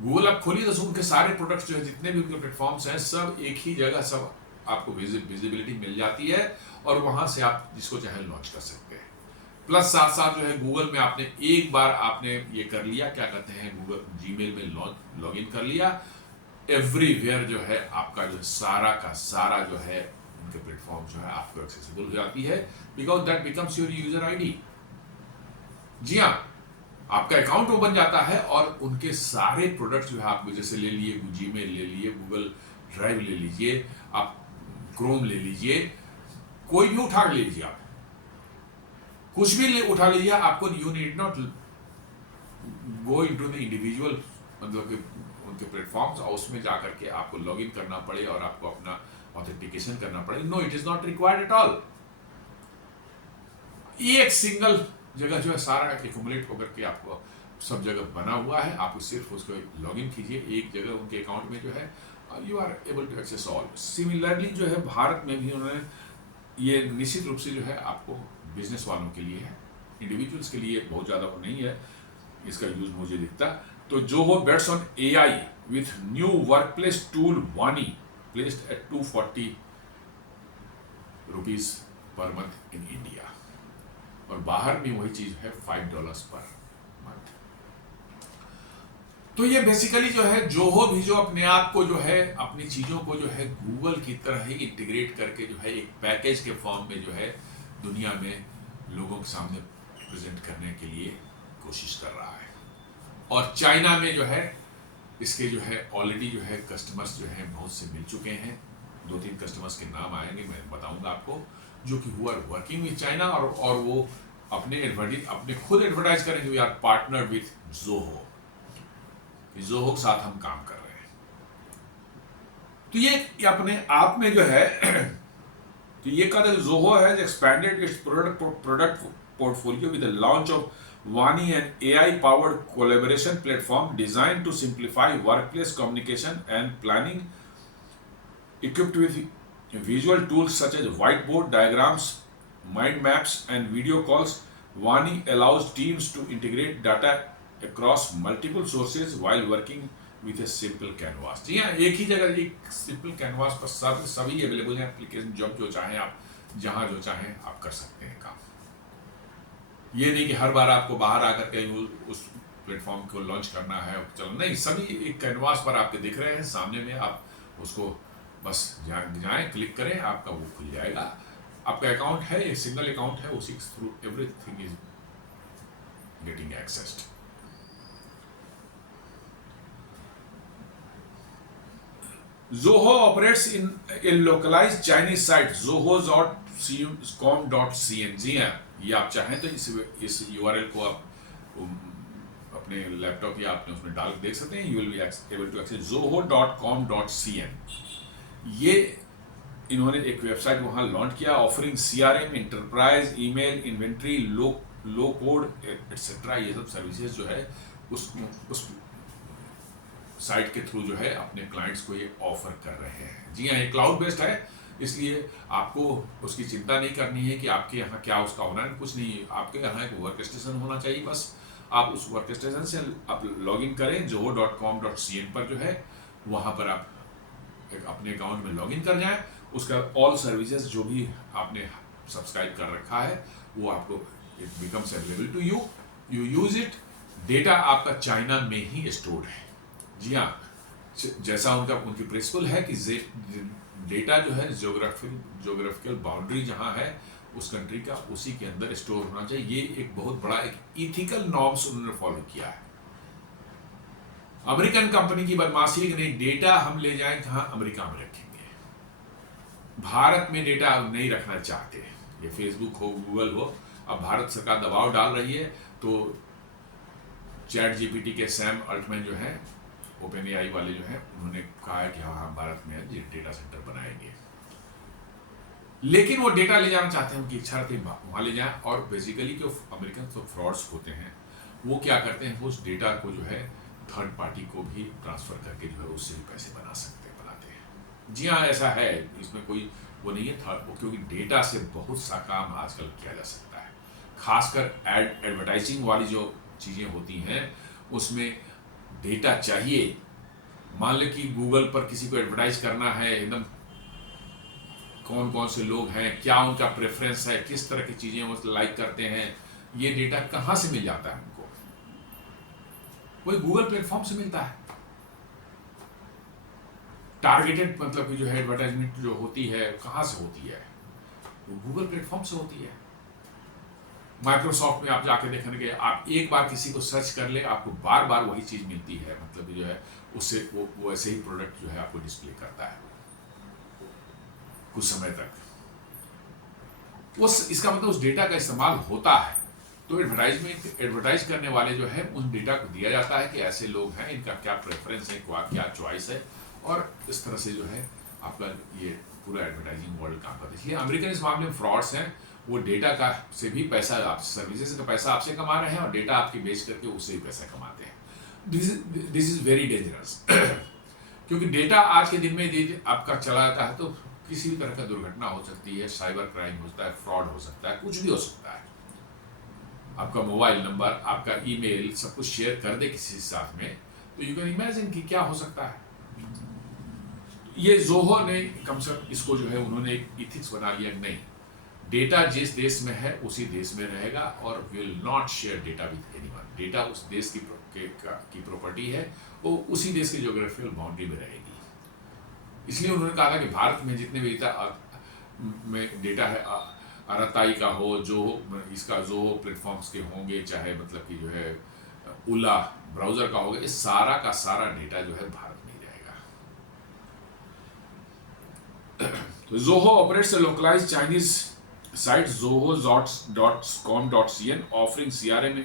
गूगल आप खोलिए तो उनके सारे प्रोडक्ट्स जो है, जितने भी उनके प्लेटफॉर्म्स हैं, सब एक ही जगह सब आपको विजिबिलिटी मिल जाती है और वहां से आप जिसको चाहे लॉन्च कर सकते हैं। प्लस साथ साथ जो है गूगल में आपने एक बार आपने ये कर लिया, क्या कहते हैं, गूगल जीमेल में लॉग इन कर लिया, एवरीवेयर जो है आपका जो सारा का सारा जो है उनके प्लेटफॉर्म जो है आपको एक्सेसिबल हो जाती है, because that becomes your user ID. जी हाँ, आपका अकाउंट वो बन जाता है और उनके सारे प्रोडक्ट्स जो है आप जैसे ले लिए, जीमेल ले लिए, गूगल ड्राइव ले लीजिए, आप क्रोम ले लीजिए, कोई भी उठा ले लीजिए, आप कुछ भी उठा लीजिए। आपको you need not go into the individual, मतलब कि उनके प्लेटफॉर्म्स और उसमें जाकर के आपको लॉग इन करना पड़े और आपको अपना ऑथेंटिकेशन करना पड़े। No, it is not required at all. ये एक सिंगल जगह जो है सारा एक्यूमुलेट होकर के आपको सब जगह बना हुआ है। आप सिर्फ उसको लॉग इन कीजिए एक जगह उनके अकाउंट में जो है, you are able to access all. Similarly जो है भारत में भी उन्होंने ये निश्चित रूप से जो है आपको बिजनेस वालों के लिए है, इंडिविजुअल्स के लिए बहुत ज़्यादा नहीं है इसका यूज मुझे दिखता। तो Zoho bets on AI with new workplace tool Vani, placed at 240 rupees per month in India, और बाहर में वही चीज है $5 पर मंथ। तो ये बेसिकली जो है जोहो भी जो अपने आप को जो है अपनी चीजों को जो है गूगल की तरह ही इंटीग्रेट करके जो है एक पैकेज के फॉर्म में जो है दुनिया में लोगों के सामने प्रेजेंट करने के लिए कोशिश कर रहा है। और चाइना में जो है इसके जो है ऑलरेडी जो है कस्टमर्स जो है बहुत से मिल चुके हैं। 2-3 कस्टमर्स के नाम आएंगे, मैं बताऊंगा आपको, जो कि हुआ वर्किंग विद चाइना, और वो अपने खुद एडवर्टाइज करेंगे, we are partner with Zoho, Zoho के साथ हम काम कर रहे हैं। तो ये अपने आप में जो है तो ये कहते हैं Zoho has expanded it's product portfolio with the launch of Wani, an AI-powered collaboration platform designed to simplify workplace communication and planning, equipped with visual tools such as whiteboard diagrams, mind maps, and video calls. Wani allows teams to integrate data across multiple sources while working with a simple canvas. जी हाँ, एक ही जगह एक सिंपल कैनवास पर सभी अवेलेबल है एप्लीकेशन, जब जो चाहें आप, जहाँ जो चाहें आप कर सकते हैं काम। ये नहीं कि हर बार आपको बाहर आकर के उस प्लेटफॉर्म को लॉन्च करना है, चलो नहीं, सभी एक कैनवास पर आपके दिख रहे हैं सामने में, आप उसको बस जाएं, क्लिक करें, आपका वो खुल जाएगा। आपका अकाउंट है, एक सिंगल अकाउंट है, उसी के through everything is getting accessed. Zoho operates in a localized Chinese site, zoho.com.cn। जी हाँ, ये आप चाहें तो इस URL को आप अपने लैपटॉप या आपने उसमें डाल के देख सकते हैं। You will be able to access zoho.com.cn। ये इन्होंने एक वेबसाइट वहाँ लॉन्च किया, offering CRM, enterprise, email, inventory, low code et cetera, ये सब सर्विसेज जो है उस साइट के थ्रू जो है अपने क्लाइंट्स को ये ऑफर कर रहे हैं। जी हाँ, ये क्लाउड बेस्ड है, इसलिए आपको उसकी चिंता नहीं करनी है कि आपके यहाँ क्या उसका होना है, कुछ नहीं। आपके यहाँ एक वर्क स्टेशन होना चाहिए, बस आप उस वर्क स्टेशन से आप लॉग इन करें zoho.com.cn पर जो है, वहाँ पर आप अपने अकाउंट में लॉग इन कर जाएं। उसका ऑल सर्विसेज जो भी आपने सब्सक्राइब कर रखा है वो आपको it becomes available to you, you use it. Data आपका चाइना में ही स्टोर्ड है। जी हाँ, जैसा उनकी प्रिंसिपल है कि डेटा जो है ज्योग्राफिकल बाउंड्री जहाँ है उस कंट्री का, उसी के अंदर स्टोर होना चाहिए। ये एक बहुत बड़ा एक इथिकल नॉर्म्स उन्होंने फॉलो किया है। अमेरिकन कंपनी की बदमाशी नहीं, डेटा हम ले जाएं कहाँ, अमेरिका में रखेंगे। भारत में डेटा नहीं रखना चाहते, ये फेसबुक हो, गूगल हो। अब भारत सरकार दबाव डाल रही है, तो ChatGPT के सैम अल्टमैन जो है, OpenAI वाले जो है, उन्होंने कहा है कि हाँ हम भारत में डेटा सेंटर बनाएंगे। लेकिन वो डेटा ले जाना चाहते हैं, उनकी इच्छा रहती है वहाँ ले जाएं। और बेसिकली जो अमेरिकन तो फ्रॉड्स होते हैं, वो क्या करते हैं, उस डेटा को जो है थर्ड पार्टी को भी ट्रांसफर करके जो है उससे भी पैसे बनाते हैं। जी हाँ, ऐसा है, इसमें कोई वो नहीं है क्योंकि डेटा से बहुत सा काम आजकल किया जा सकता है। खासकर एडवर्टाइजिंग वाली जो चीज़ें होती हैं उसमें डेटा चाहिए। मान लें कि गूगल पर किसी को एडवर्टाइज करना है, एकदम कौन कौन से लोग हैं, क्या उनका प्रेफरेंस है, किस तरह की चीज़ें वो लाइक करते हैं, ये डेटा कहाँ से मिल जाता है उनको? वही गूगल प्लेटफॉर्म से मिलता है। टारगेटेड मतलब कि जो है एडवर्टाइजमेंट जो होती है कहाँ से होती है, वो गूगल प्लेटफॉर्म से होती है। माइक्रोसॉफ्ट में आप जाके देखेंगे, आप एक बार किसी को सर्च कर ले, आपको बार बार वही चीज़ मिलती है, मतलब जो है उससे वो ऐसे ही प्रोडक्ट जो है आपको डिस्प्ले करता है कुछ समय तक। इसका मतलब उस डेटा का इस्तेमाल होता है। तो एडवर्टाइज करने वाले जो है उन डेटा को दिया जाता है कि ऐसे लोग हैं, इनका क्या प्रेफरेंस है, क्या चॉइस है, और इस तरह से जो है आपका ये पूरा एडवर्टाइजिंग वर्ल्ड काम करता है। इसलिए अमेरिकन इस मामले में फ्रॉड्स हैं, वो डेटा का से भी पैसा, आप सर्विसेज का पैसा आपसे कमा रहे हैं और डेटा आपके बेच करके उससे भी पैसा कमाते हैं। दिस इज वेरी डेंजरस क्योंकि डेटा आज के दिन में आपका चला जाता है तो किसी भी तरह का दुर्घटना हो सकती है, साइबर क्राइम होता है, फ्रॉड हो सकता है, कुछ भी हो सकता है। आपका मोबाइल नंबर, आपका ईमेल, सब कुछ शेयर कर दे किसी के साथ में, तो यू कैन इमेजिन कि क्या हो सकता है। ये जोहो ने कम से कम इसको जो है उन्होंने एक इथिक्स बना लिया, नहीं, डेटा जिस देश में है उसी देश में रहेगा और will not share data with anyone. Data उस देश की प्रॉपर्टी है, वो उसी देश की ज्योग्राफिकल बाउंड्री में रहेगी। इसलिए उन्होंने कहा था कि भारत में जितने भी डेटा है, अराताई का हो, जो इसका जो प्लेटफॉर्म्स के होंगे, चाहे मतलब कि जो है ओला ब्राउजर का होगा, इस सारा का सारा डेटा जो है भारत में ही रहेगा। तो Zoho operates a localized Chinese site zoho.com.cn offering CRM,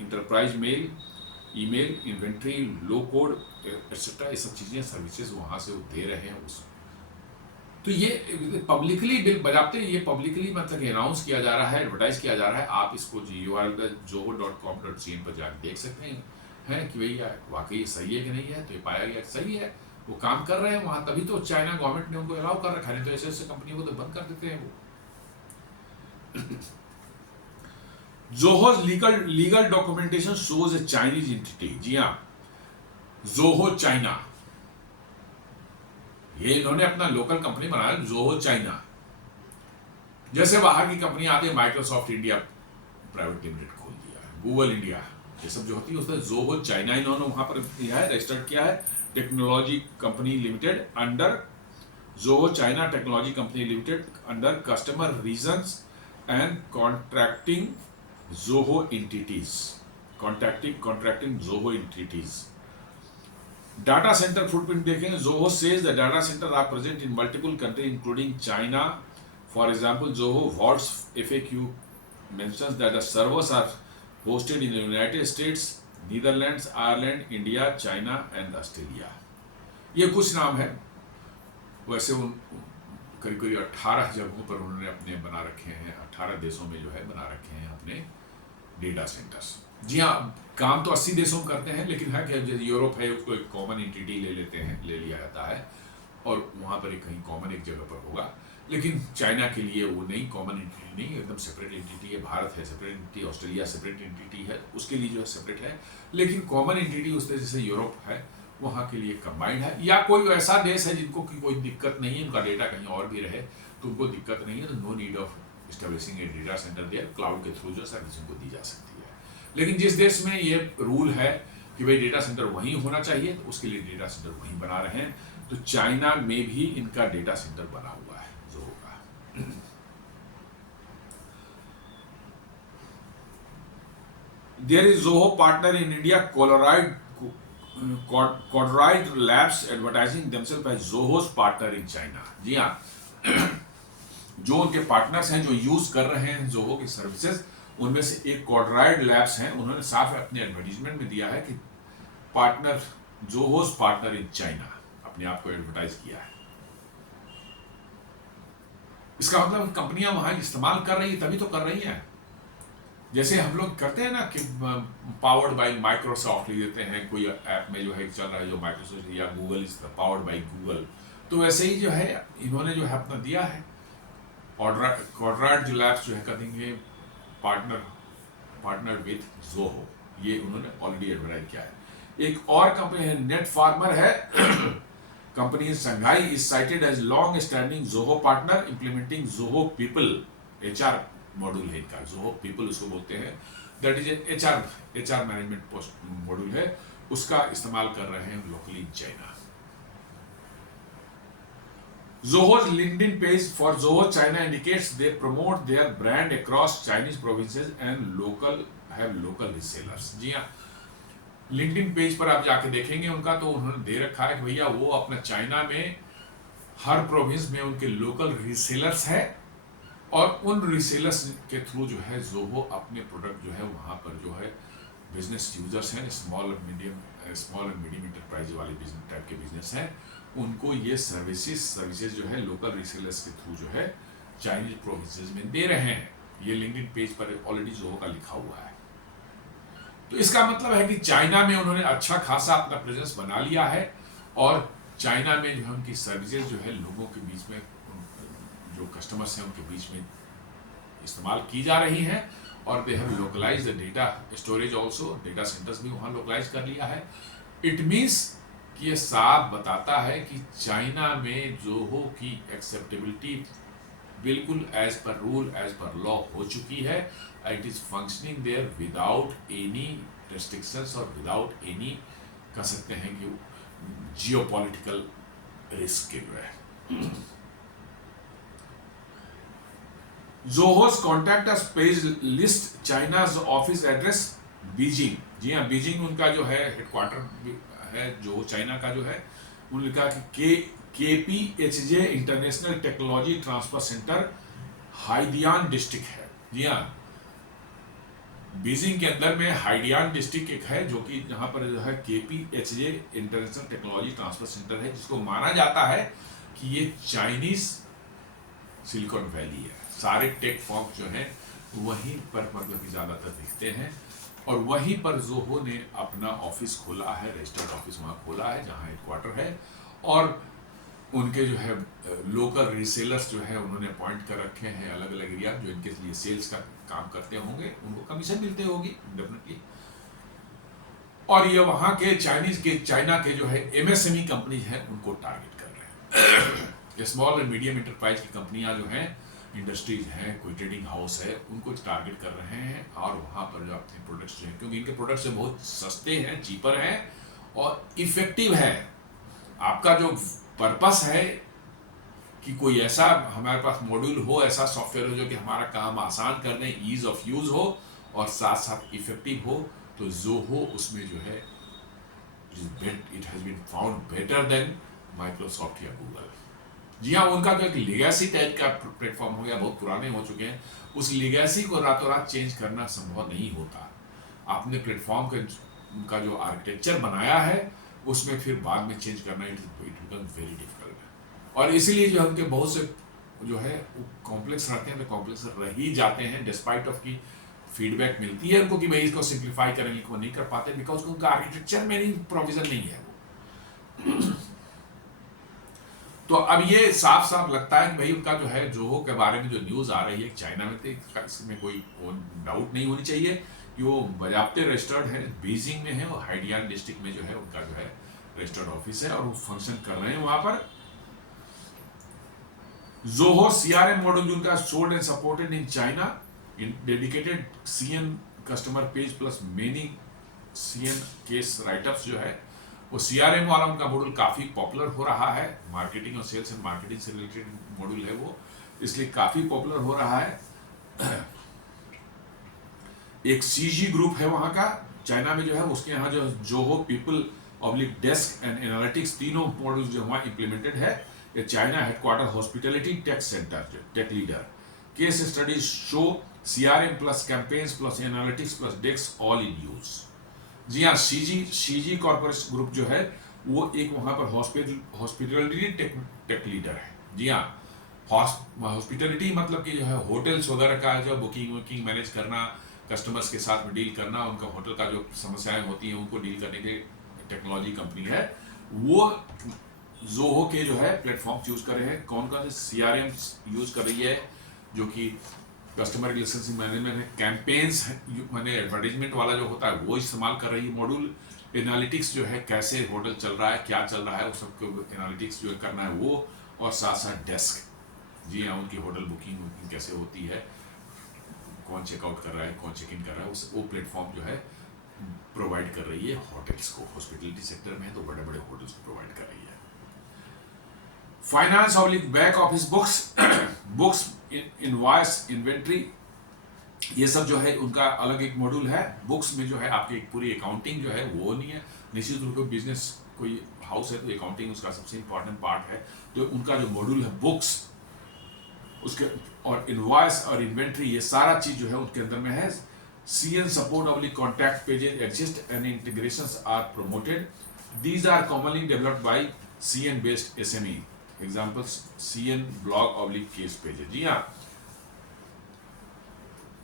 enterprise mail, email, inventory, low code etcetera, ये सब चीज़ें सर्विसेज वहाँ से वो दे रहे हैं उस। तो ये पब्लिकली बिल बजाते, ये पब्लिकली मतलब अनाउंस किया जा रहा है, एडवर्टाइज किया जा रहा है। आप इसको zoho.com.cn पर जाकर देख सकते हैं कि भैया वाकई सही है कि नहीं है। तो ये पाया गया सही है, वो काम कर रहे हैं वहाँ, तभी तो चाइना गवर्नमेंट ने उनको अलाउ कर रखा है, नहीं तो ऐसे ऐसे कंपनियों को तो बंद कर देते हैं वो। जोहो's legal documentation shows a Chinese entity। जी हाँ, जोहो चाइना, ये इन्होंने अपना लोकल कंपनी बनाया जोहो चाइना। जैसे बाहर की कंपनी आती है, माइक्रोसॉफ्ट इंडिया प्राइवेट लिमिटेड खोल दिया, गूगल इंडिया, ये सब जो होती है उसमें जोहो चाइना इन्होंने वहां पर किया है, रजिस्टर्ड किया है technology company limited under Zoho China technology company limited under customer regions and contracting Zoho entities, contracting Zoho entities. Data centre footprint देखेंगे, Zoho says the data centre are present in multiple country including China. For example, Zoho what's FAQ mentions that the servers are hosted in the United States, Netherlands, Ireland, India, China and Australia। ये कुछ नाम है, वैसे उन करीब 18 जगहों पर उन्होंने अपने बना रखे हैं, 18 देशों में जो है बना रखे हैं अपने डेटा सेंटर्स। जी हाँ, काम तो 80 देशों में करते हैं, लेकिन है कि जैसे यूरोप है उसको एक कॉमन एंटिटी ले लिया जाता है और वहाँ पर कहीं कॉमन एक जगह पर होगा। लेकिन चाइना के लिए वो नहीं, कॉमन एंटिटी नहीं, एकदम सेपरेट एंटिटी है। भारत है separate entity, Australia separate entity है, उसके लिए जो है सेपरेट है। लेकिन कॉमन एंटिटी उसमें जैसे यूरोप है वहाँ के लिए कंबाइंड है। या कोई ऐसा देश है जिनको की कोई दिक्कत नहीं है, उनका डेटा कहीं और भी रहे तो उनको दिक्कत नहीं है, तो no need of establishing a data centre there, cloud के थ्रू जो सर्विस उनको दी जा सकती है। लेकिन जिस देश में ये रूल है कि भाई डेटा सेंटर वहीं होना चाहिए, तो उसके लिए डेटा सेंटर वहीं बना रहे हैं। तो चाइना में भी इनका डेटा सेंटर बना हुआ है जोहो का। There is Zoho partner in India, Cordroid Labs advertising themselves as Zoho's partner in China। जी हाँ, जो उनके पार्टनर्स हैं जो यूज कर रहे हैं जोहो की सर्विसेज, उनमें से एक Cordroid Labs हैं। उन्होंने साफ अपने एडवर्टीजमेंट में दिया है कि पार्टनर, जोहो's पार्टनर इन चाइना, अपने आप को एडवर्टाइज किया है। इसका मतलब कंपनियां वहां इस्तेमाल कर रही है, तभी तो कर रही हैं। जैसे हम लोग करते हैं ना कि पावर्ड बाय माइक्रोसॉफ्ट लिख देते हैं, कोई ऐप में जो है चल रहा है जो माइक्रोसॉफ्ट या Google is powered by Google, तो वैसे ही जो है इन्होंने जो है अपना दिया है। Cordroid लैब्स जो है करेंगे पार्टनर विद जोहो, ये उन्होंने ऑलरेडी एडवर्टाइज किया है। एक और कंपनी है नेट फार्मर है, company in Shanghai, is cited as long standing Zoho partner implementing Zoho people HR module है इनका। जोहो पीपल उसको बोलते हैं, that is HR management post module है, उसका इस्तेमाल कर रहे हैं locally in China. Zoho's LinkedIn page for Zoho China indicates they promote their brand across Chinese provinces and have local resellers। जी हाँ, LinkedIn पेज पर आप जाके देखेंगे उनका, तो उन्होंने दे रखा है कि भैया वो अपना चाइना में हर प्रोविंस में उनके लोकल रिसेलर्स है और उन रिसेलर्स के थ्रू जो है जोहो अपने प्रोडक्ट जो है वहाँ पर जो है बिजनेस यूजर्स हैं, स्मॉल एंड मीडियम इंटरप्राइज वाले बिजनेस टाइप के बिजनेस हैं, उनको ये सर्विसेज जो है लोकल रिसेलर्स के थ्रू जो है चाइनीज प्रोविंसेस में दे रहे हैं। ये लिंक्डइन पेज पर ऑलरेडी जोहो का लिखा हुआ है। तो इसका मतलब है कि चाइना में उन्होंने अच्छा खासा अपना प्रेजेंस बना लिया है और चाइना में जो है उनकी सर्विसेज जो है लोगों के बीच में, जो कस्टमर्स हैं उनके बीच में इस्तेमाल की जा रही हैं और they have localise the data storage also, data centres भी वहाँ लोकलाइज कर लिया है। इट मीन्स कि ये साफ बताता है कि चाइना में जोहो की एक्सेप्टेबिलिटी बिल्कुल as per rule as per law हो चुकी है। It is functioning there without any restrictions और विदाउट एनी कह सकते हैं कि जियोपॉलिटिकल रिस्क के जो है। Zoho's contact us page list China's office address Beijing. जी हाँ, बीजिंग उनका जो है हेडक्वार्टर है, जो चाइना का जो है। उन्होंने कहा कि KPHJ international technology transfer centre Haidian district है। जी हाँ, बीजिंग के अंदर में हाइडियान डिस्ट्रिक्ट एक है, जो कि जहां पर जो है KPHJ international technology transfer centre है, जिसको माना जाता है कि ये चाइनीज सिलिकॉन वैली है। सारे टेक फॉर्म जो है वहीं पर मतलब कि ज्यादातर दिखते हैं, और वहीं पर जोहो ने अपना ऑफिस खोला है, रजिस्टर्ड ऑफिस वहां खोला है जहां हेडक्वार्टर है। और उनके जो है लोकल रीसेलर्स जो है उन्होंने अपॉइंट कर रखे हैं अलग अलग एरिया, जो इनके लिए सेल्स का काम करते होंगे, उनको कमीशन मिलते होगी डेफिनेटली। और ये वहां के चाइना के जो है MSME कंपनी है उनको टारगेट कर रहे हैं। स्मॉल एंड मीडियम इंटरप्राइज की कंपनियां जो हैं, इंडस्ट्रीज हैं, कोई ट्रेडिंग हाउस है, उनको टारगेट कर रहे हैं। और वहाँ पर जो अपने प्रोडक्ट्स जो हैं, क्योंकि इनके प्रोडक्ट्स बहुत सस्ते हैं, चीपर हैं और इफेक्टिव है। आपका जो पर्पस है कि कोई ऐसा हमारे पास मॉड्यूल हो, ऐसा सॉफ्टवेयर हो जो कि हमारा काम आसान कर दे, ईज ऑफ यूज हो और साथ साथ इफेक्टिव हो, तो जोहो उसमें जो है it has been found better than Microsoft या गूगल। जी हाँ, उनका जो एक लिगेसी टाइप का प्लेटफॉर्म हो गया, बहुत पुराने हो चुके हैं, उस लिगेसी को रातों रात चेंज करना संभव नहीं होता। आपने प्लेटफॉर्म का जो आर्किटेक्चर बनाया है उसमें फिर बाद में चेंज करना इट बिकम वेरी डिफिकल्ट। और इसीलिए जो उनके बहुत से जो है कॉम्प्लेक्स रहते हैं, तो कॉम्प्लेक्स रह ही जाते हैं, डिस्पाइट ऑफ की फीडबैक मिलती है उनको कि भाई इसको सिंप्लीफाई करें, लेकिन वो नहीं कर पाते बिकॉज उनका आर्किटेक्चर में नहीं प्रोविजन नहीं है वो। तो अब ये साफ साफ लगता है कि भाई उनका जो है जोहो के बारे में जो न्यूज आ रही है चाइना में, तो इसमें कोई डाउट नहीं होनी चाहिए कि वो बजाबते रजिस्टर्ड है, बीजिंग में है और हाइडियान डिस्ट्रिक्ट में जो है उनका जो है रजिस्टर्ड ऑफिस है और वो फंक्शन कर रहे हैं वहां पर। जोहो CRM मॉड्यूल उनका sold and supported in China in dedicated CN customer page plus many CN case write-ups जो है वो CRM वाला उनका मॉड्यूल काफी पॉपुलर हो रहा है। मार्केटिंग और सेल्स एंड मार्केटिंग से रिलेटेड मॉड्यूल है वो, इसलिए काफी पॉपुलर हो रहा है। एक CG ग्रुप है वहां का चाइना में जो है, उसके यहाँ जो Zoho people oblique desk and analytics तीनों मॉड्यूल जो वहां इंप्लीमेंटेड है। ये China headquarter hospitality tech centre जो tech leader case studies show CRM plus campaigns plus analytics plus desk all in use. जी हाँ, CG कॉर्पोरेट ग्रुप जो है वो एक वहां पर हॉस्पिटैलिटी टेक लीडर है। जी हाँ, हॉस्पिटैलिटी मतलब कि जो है होटल्स वगैरह का जो बुकिंग मैनेज करना, कस्टमर्स के साथ में डील करना, उनका होटल का जो समस्याएं होती हैं उनको डील करने के टेक्नोलॉजी कंपनी है वो। जोहो के जो है प्लेटफॉर्म यूज कर रहे हैं, कौन कौन से CRM यूज कर रही है, जो कि कस्टमर रिलेशनशिप मैनेजमेंट है, कैंपेन्स मैंने एडवर्टाइजमेंट वाला जो होता है वो इस्तेमाल कर रही है मॉड्यूल। एनालिटिक्स जो है कैसे होटल चल रहा है, क्या चल रहा है, उस सबको एनालिटिक्स जो करना है वो, और साथ साथ डेस्क। जी हाँ, उनकी होटल बुकिंग कैसे होती है, कौन चेकआउट कर रहा है, कौन चेक इन कर रहा है, वो प्लेटफॉर्म जो है प्रोवाइड कर रही है हॉटल्स को। हॉस्पिटलिटी सेक्टर में है तो बड़े बड़े होटल्स को प्रोवाइड कर रही है। Finance oblique back office books invoice inventory, ये सब जो है उनका अलग एक मॉड्यूल है। बुक्स में जो है आपकी एक पूरी अकाउंटिंग जो है वो नहीं है, निश्चित रूप से बिजनेस कोई हाउस है तो अकाउंटिंग उसका सबसे इंपॉर्टेंट पार्ट है। तो उनका जो मॉड्यूल है बुक्स उसके और इनवॉइस और इन्वेंट्री, ये सारा चीज जो है उनके अंदर में है। CN support oblique contact pages exist and integrations are promoted. These are commonly developed by CN based SME। Examples CN blog oblique case pages. जी हाँ,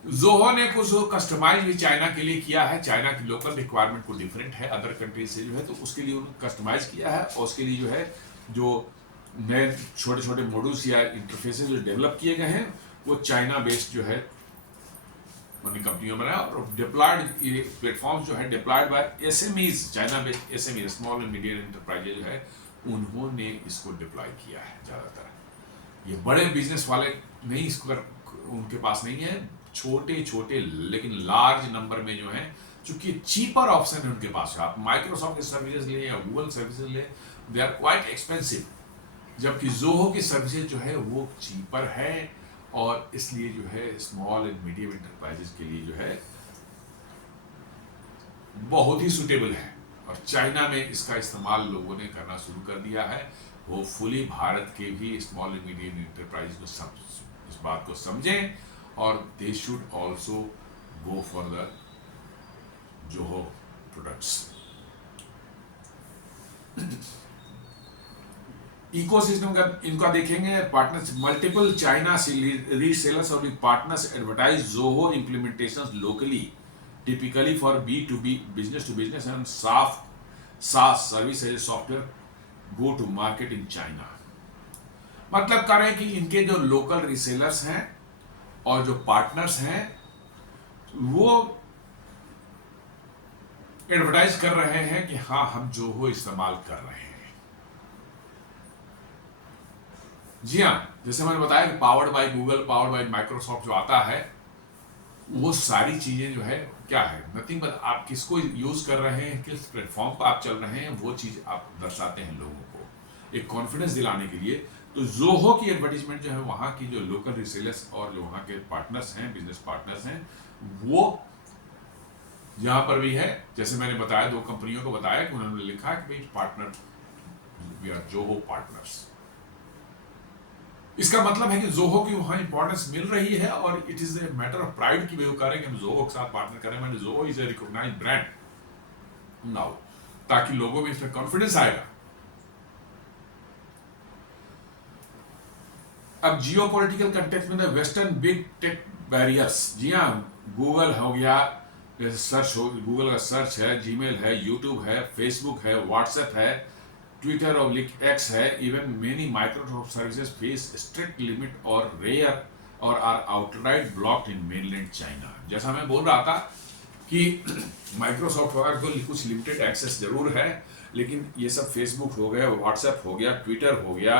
जोहो ने कुछ कस्टमाइज भी चाइना के लिए किया है। चाइना की लोकल रिक्वायरमेंट को डिफरेंट है अदर कंट्रीज से जो है, तो उसके लिए उन्होंने कस्टमाइज किया है और उसके लिए जो है जो नए छोटे छोटे मॉड्यूल्स या इंटरफेसेस जो डेवलप किए गए हैं वो चाइना बेस्ड जो है उन्हीं कंपनियों में बनाया। और डिप्लॉयड ये प्लेटफॉर्म जो है deployed by SMEs, China based SME small and medium enterprises जो है उन्होंने इसको डिप्लॉय किया है ज़्यादातर। ये बड़े बिजनेस वाले नहीं इसको उनके पास नहीं है, छोटे छोटे लेकिन लार्ज नंबर में जो है, चूंकि चीपर ऑप्शन है उनके पास। आप माइक्रोसॉफ्ट की सर्विसेज ले या गूगल सर्विसेज ले, दे आर क्वाइट एक्सपेंसिव, जबकि जोहो की सर्विसेज जो है वो चीपर है, और इसलिए जो है स्मॉल एंड मीडियम इंटरप्राइजेस के लिए जो है बहुत ही सुटेबल है। और चाइना में इसका इस्तेमाल लोगों ने करना शुरू कर दिया है। होपफुली भारत के भी स्मॉल एंड मीडियम इंटरप्राइज को सब इस बात को समझें, और they should also go for the Zoho products. Ecosystem का इनका देखेंगे, पार्टनर्स मल्टीपल चाइना रीसेलर्स और partners advertise Zoho implementations locally, typically for B2B business to business and SaaS service as software go to market in China. मतलब कर रहे हैं कि इनके जो लोकल रीसेलर्स हैं और जो पार्टनर्स हैं वो एडवर्टाइज कर रहे हैं कि हाँ हम जोहो इस्तेमाल कर रहे हैं। जी हाँ, जैसे मैंने बताया कि powered by Google, powered by Microsoft जो आता है, वो सारी चीजें जो है क्या है, नथिंग बट आप किसको यूज कर रहे हैं, किस प्लेटफॉर्म पर आप चल रहे हैं, वो चीज आप दर्शाते हैं लोगों को एक कॉन्फिडेंस दिलाने के लिए। तो जोहो की एडवर्टीजमेंट जो है, वहां की जो लोकल रिसेलर्स और जो वहां के पार्टनर्स हैं, बिजनेस पार्टनर्स हैं, वो जहां पर भी है, जैसे मैंने बताया 2 कंपनियों को बताया कि उन्होंने लिखा कि भाई partner, we are Zoho partners. इसका मतलब है कि जोहो की वहां इंपॉर्टेंस मिल रही है, और it is a matter of pride की वे करें कि हम जोहो के साथ पार्टनर करें, मैंने Zoho is a recognised brand now, ताकि लोगों में इसमें कॉन्फिडेंस आएगा। अब जियोपॉलिटिकल कंटेक्स्ट में वेस्टर्न बिग टेक बैरियर्स, जी हाँ, गूगल हो गया, जैसे सर्च हो, गूगल का सर्च है, जीमेल है, यूट्यूब है, फेसबुक है, व्हाट्सएप है, ट्विटर और एक्स है, even many Microsoft services face strict limit और रेयर और are outright blocked in mainland China. जैसा मैं बोल रहा था कि माइक्रोसॉफ्ट वगैरह को कुछ लिमिटेड एक्सेस जरूर है, लेकिन ये सब फेसबुक हो गया, व्हाट्सएप हो गया, ट्विटर हो गया,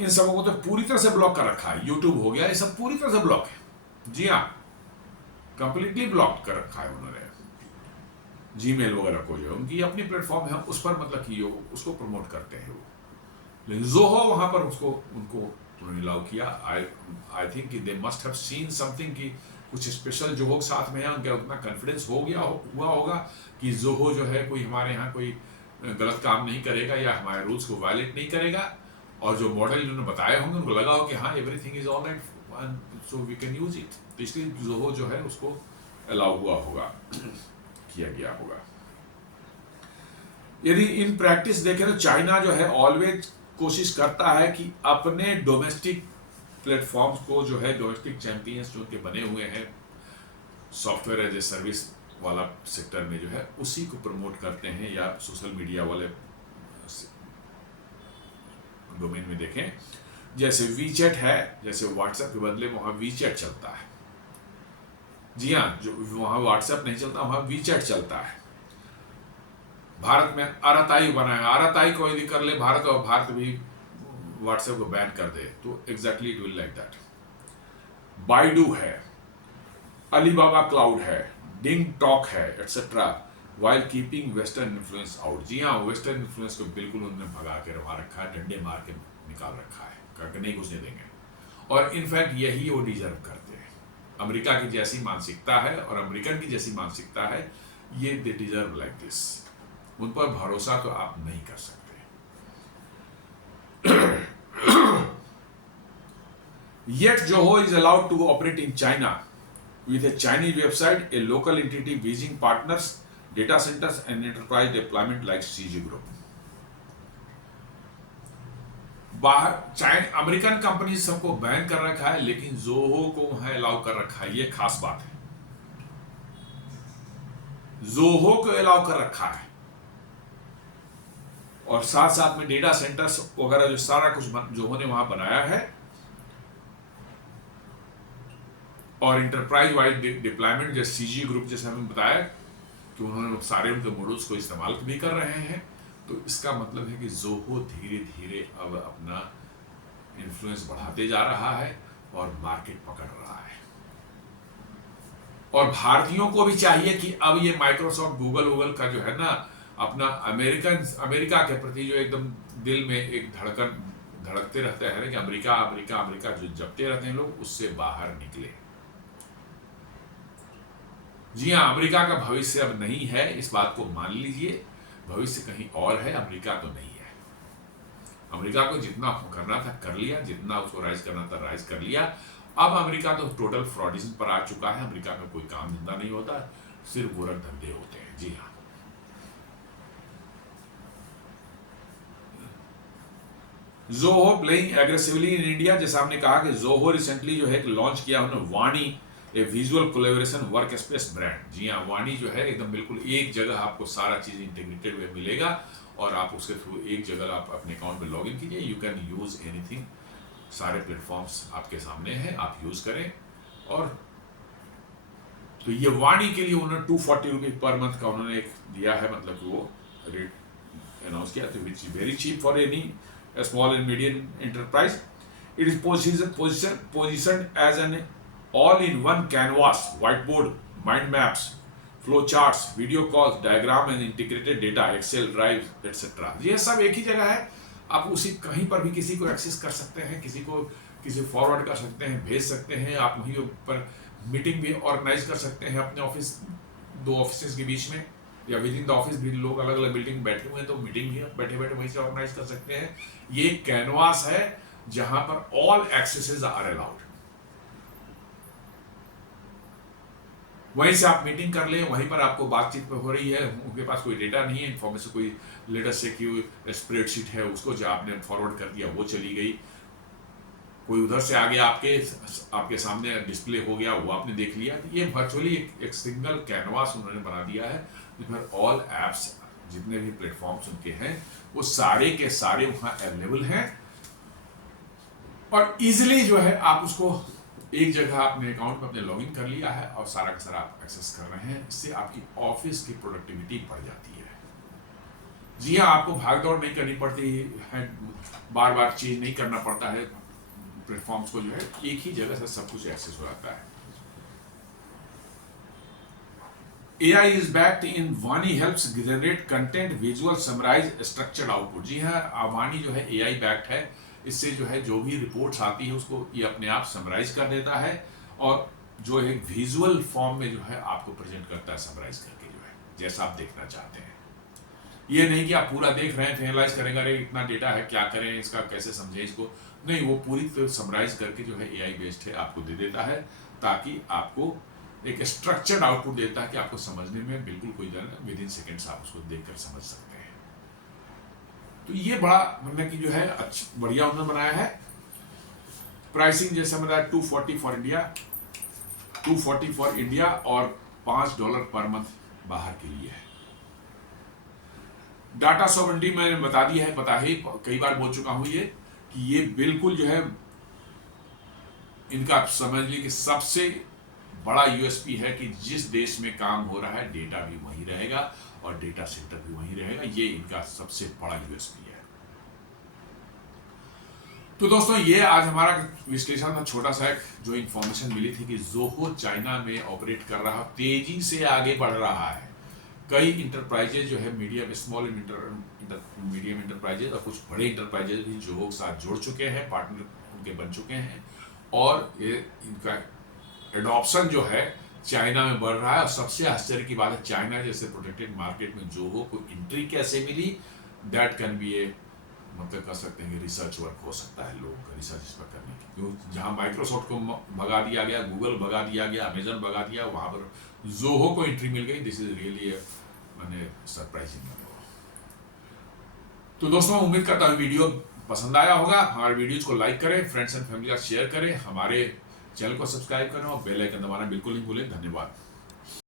इन सबों को तो पूरी तरह से ब्लॉक कर रखा है। यूट्यूब हो गया, ये सब पूरी तरह से ब्लॉक है। जी हाँ, कंप्लीटली ब्लॉक कर रखा है उन्होंने। जीमेल वगैरह को जो उनकी अपनी प्लेटफॉर्म है, उस पर मतलब कि उसको प्रमोट करते हैं वो, लेकिन जोहो वहां पर उनको उन्होंने अलाउ किया। आई थिंक कि they must have seen something कि कुछ स्पेशल जोहो के साथ में है, उनका उतना कॉन्फिडेंस हुआ होगा कि जोहो जो है कोई हमारे यहाँ कोई गलत काम नहीं करेगा या हमारे रूल्स को वायलेट नहीं करेगा, और जो मॉडल इन्होंने बताए होंगे उनको लगा हो कि हाँ everything is all right, so we can use it, तो इसलिए जोहो जो है उसको अलाउ हुआ होगा, किया गया होगा। यदि इन प्रैक्टिस देखें तो चाइना जो है ऑलवेज कोशिश करता है कि अपने डोमेस्टिक प्लेटफॉर्म्स को जो है, डोमेस्टिक चैंपियंस जो उनके बने हुए हैं सॉफ्टवेयर एज ए सर्विस वाला सेक्टर में जो है, उसी को प्रमोट करते हैं, या सोशल मीडिया वाले डोमेन में देखें, जैसे वीचैट है, जैसे व्हाट्सएप के बदले वहां वीचैट चलता है। जी हाँ, जो वहां व्हाट्सएप नहीं चलता वहां वीचैट चलता है। भारत में आरताई बना है, आरताई कोई भी कर ले भारत, और भारत भी व्हाट्सएप को बैन कर दे, तो exactly it will like that. Baidu है, अलीबाबा क्लाउड है, डिंग टॉक है, et cetera, while keeping western influence out. जी हाँ, वेस्टर्न इन्फ्लुएंस को बिल्कुल उन्होंने भगा के रखा रखा है, डंडे मार के निकाल रखा है, करके नहीं घुसने देंगे, और इनफैक्ट यही वो डिजर्व करते हैं। अमेरिका की जैसी मानसिकता है और अमेरिकन की जैसी मानसिकता है, ये दे डिजर्व लाइक दिस। उन पर भरोसा तो आप नहीं कर सकते। Yet Zoho is allowed to operate in China with a Chinese website, a local entity Beijing partners, data centers and enterprise deployment like CG Group. बाहर अमेरिकन कंपनी सबको बैन कर रखा है, लेकिन जोहो को वहां अलाउ कर रखा है, ये खास बात है। जोहो को अलाउ कर रखा है, और साथ साथ में डेटा सेंटर्स वगैरह जो सारा कुछ जोहो ने वहां बनाया है, और इंटरप्राइज वाइड डिप्लॉयमेंट जैसे सीजी ग्रुप, जैसे हमने बताया कि उन्होंने सारे उनके मॉडल्स को इस्तेमाल भी कर रहे हैं। तो इसका मतलब है कि जोहो धीरे धीरे अब अपना इन्फ्लुएंस बढ़ाते जा रहा है और मार्केट पकड़ रहा है। और भारतीयों को भी चाहिए कि अब ये माइक्रोसॉफ्ट गूगल का जो है ना, अपना अमेरिका के प्रति जो एकदम दिल में एक धड़कते रहते हैं कि अमेरिका अमेरिका अमेरिका जो जपते रहते हैं लोग, उससे बाहर निकले। जी हाँ, अमेरिका का भविष्य अब नहीं है, इस बात को मान लीजिए। भविष्य कहीं और है, अमेरिका तो नहीं है। अमेरिका को जितना करना था कर लिया, जितना उसको राइज करना था राइज कर लिया। अब अमेरिका तो टोटल फ्रॉडिज्म पर आ चुका है। अमेरिका में कोई काम धंधा नहीं होता, सिर्फ गोरख धंधे होते हैं। जी हाँ, Zoho playing aggressively in India. जैसा आपने कहा कि जोहो रिसेंटली जो है लॉन्च किया उन्होंने Vani, a visual collaboration work space brand. जी हाँ, वाणी जो है एकदम बिल्कुल एक जगह आपको सारा चीज इंटीग्रेटेड वे मिलेगा और आप उसके थ्रू एक जगह आप अपने अकाउंट में लॉग इन कीजिए। यू कैन यूज एनीथिंग, सारे प्लेटफॉर्म्स आपके सामने हैं, आप यूज करें। और तो ये वाणी के लिए उन्होंने 240 रुपीज पर मंथ का उन्होंने एक दिया है, मतलब कि वो रेट अनाउंस किया, तो which is very cheap for any small and medium enterprise. It is positioned as an all-in-one canvas, whiteboard, mind maps, flow charts, video calls, diagram and integrated data, Excel, drive etcetera. ये सब एक ही जगह है। आप उसी कहीं पर भी किसी को एक्सेस कर सकते हैं, किसी फॉरवर्ड कर सकते हैं, भेज सकते हैं। आप वहीं पर मीटिंग भी ऑर्गेनाइज कर सकते हैं अपने ऑफिस, 2 ऑफिस के बीच में, या विद इन द ऑफिस भी लोग अलग अलग बिल्डिंग में बैठे हुए हैं, तो मीटिंग भी बैठे बैठे वहीं से ऑर्गेनाइज कर सकते हैं। ये कैनवास है जहां पर ऑल एक्सेसेस आर अलाउड। वहीं से आप मीटिंग कर लें, वहीं पर आपको बातचीत पे हो रही है, उनके पास कोई डेटा नहीं है, इन्फॉर्मेशन कोई लेटर से की स्प्रेडशीट है, उसको जो आपने फॉरवर्ड कर दिया वो चली गई, कोई उधर से आ गया आपके सामने डिस्प्ले हो गया, वो आपने देख लिया। ये वर्चुअली एक सिंगल कैनवास उन्होंने बना दिया है जिसमें ऑल एप्स, जितने भी प्लेटफॉर्म्स उनके हैं, वो सारे के सारे वहाँ अवेलेबल हैं और इजिली जो है आप उसको एक जगह अपने अकाउंट में अपने लॉगिन कर लिया है और सारा का सारा आप एक्सेस कर रहे हैं। इससे आपकी ऑफिस की प्रोडक्टिविटी बढ़ जाती है। जी हाँ, आपको भागदौड़ नहीं करनी पड़ती है, बार बार चेंज नहीं करना पड़ता है प्लेटफॉर्म्स को, जो है एक ही जगह से सब कुछ एक्सेस हो जाता है। AI is backed in Vani helps generate content, visual, summarize, structured output। जी हाँ, वाणी जो है AI बैक्ड है। इससे जो है जो भी रिपोर्ट्स आती है उसको ये अपने आप समराइज कर देता है और जो है विजुअल फॉर्म में जो है आपको प्रेजेंट करता है, समराइज करके, जो है जैसा आप देखना चाहते हैं। ये नहीं कि आप पूरा देख रहे हैं तो एनालाइज करेंगे, अरे इतना डेटा है क्या करें इसका, कैसे समझें इसको, नहीं, वो पूरी तरह समराइज करके जो है AI बेस्ड है आपको दे देता है, ताकि आपको एक स्ट्रक्चर्ड आउटपुट देता है कि आपको समझने में बिल्कुल कोई डर नहीं, विद इन सेकेंड्स आप उसको देखकर समझ सकते हैं। तो ये बड़ा मतलब कि जो है बढ़िया उन्होंने बनाया है। प्राइसिंग जैसे बताया $240 फॉर इंडिया, $240 फॉर इंडिया और $5 पर मंथ बाहर के लिए है। डाटा सॉवरेंटी मैंने बता दिया है, पता है, कई बार बोल चुका हूं ये कि ये बिल्कुल जो है इनका समझ लीजिए कि सबसे बड़ा यूएसपी है कि जिस देश में काम हो रहा है डेटा भी वहीं रहेगा और डेटा सेंटर भी वहीं रहेगा। ये इनका सबसे बड़ा यूएसपी है। तो दोस्तों, ये आज हमारा विश्लेषण था, छोटा सा जो इंफॉर्मेशन मिली थी कि जोहो चाइना में ऑपरेट कर रहा, तेजी से आगे बढ़ रहा है। कई इंटरप्राइजेज जो है मीडियम, स्मॉल मीडियम इंटरप्राइजेज और कुछ बड़े इंटरप्राइजेज भी जोहो के साथ जुड़ चुके हैं, पार्टनर उनके बन चुके हैं और ये इनका एडॉप्शन जो है चाइना में बढ़ रहा है। और सबसे आश्चर्य की बात है, चाइना जैसे प्रोटेक्टेड मार्केट में जोहो को एंट्री कैसे मिली, दैट कैन बी ए, मतलब कर सकते हैं कि रिसर्च वर्क हो सकता है लोगों का, रिसर्च इस पर करने की। क्योंकि जहाँ माइक्रोसॉफ्ट को भगा दिया गया, गूगल भगा दिया गया, अमेजन भगा दिया, वहाँ पर जोहो को एंट्री मिल गई। दिस इज रियली मैंने सरप्राइजिंग। तो दोस्तों, उम्मीद करता हूँ वीडियो पसंद आया होगा। हमारे वीडियोज को लाइक करें, फ्रेंड्स एंड फैमिली का शेयर करें, हमारे चैनल को सब्सक्राइब करें और बेल आइकन दबाना बिल्कुल नहीं भूलें। धन्यवाद।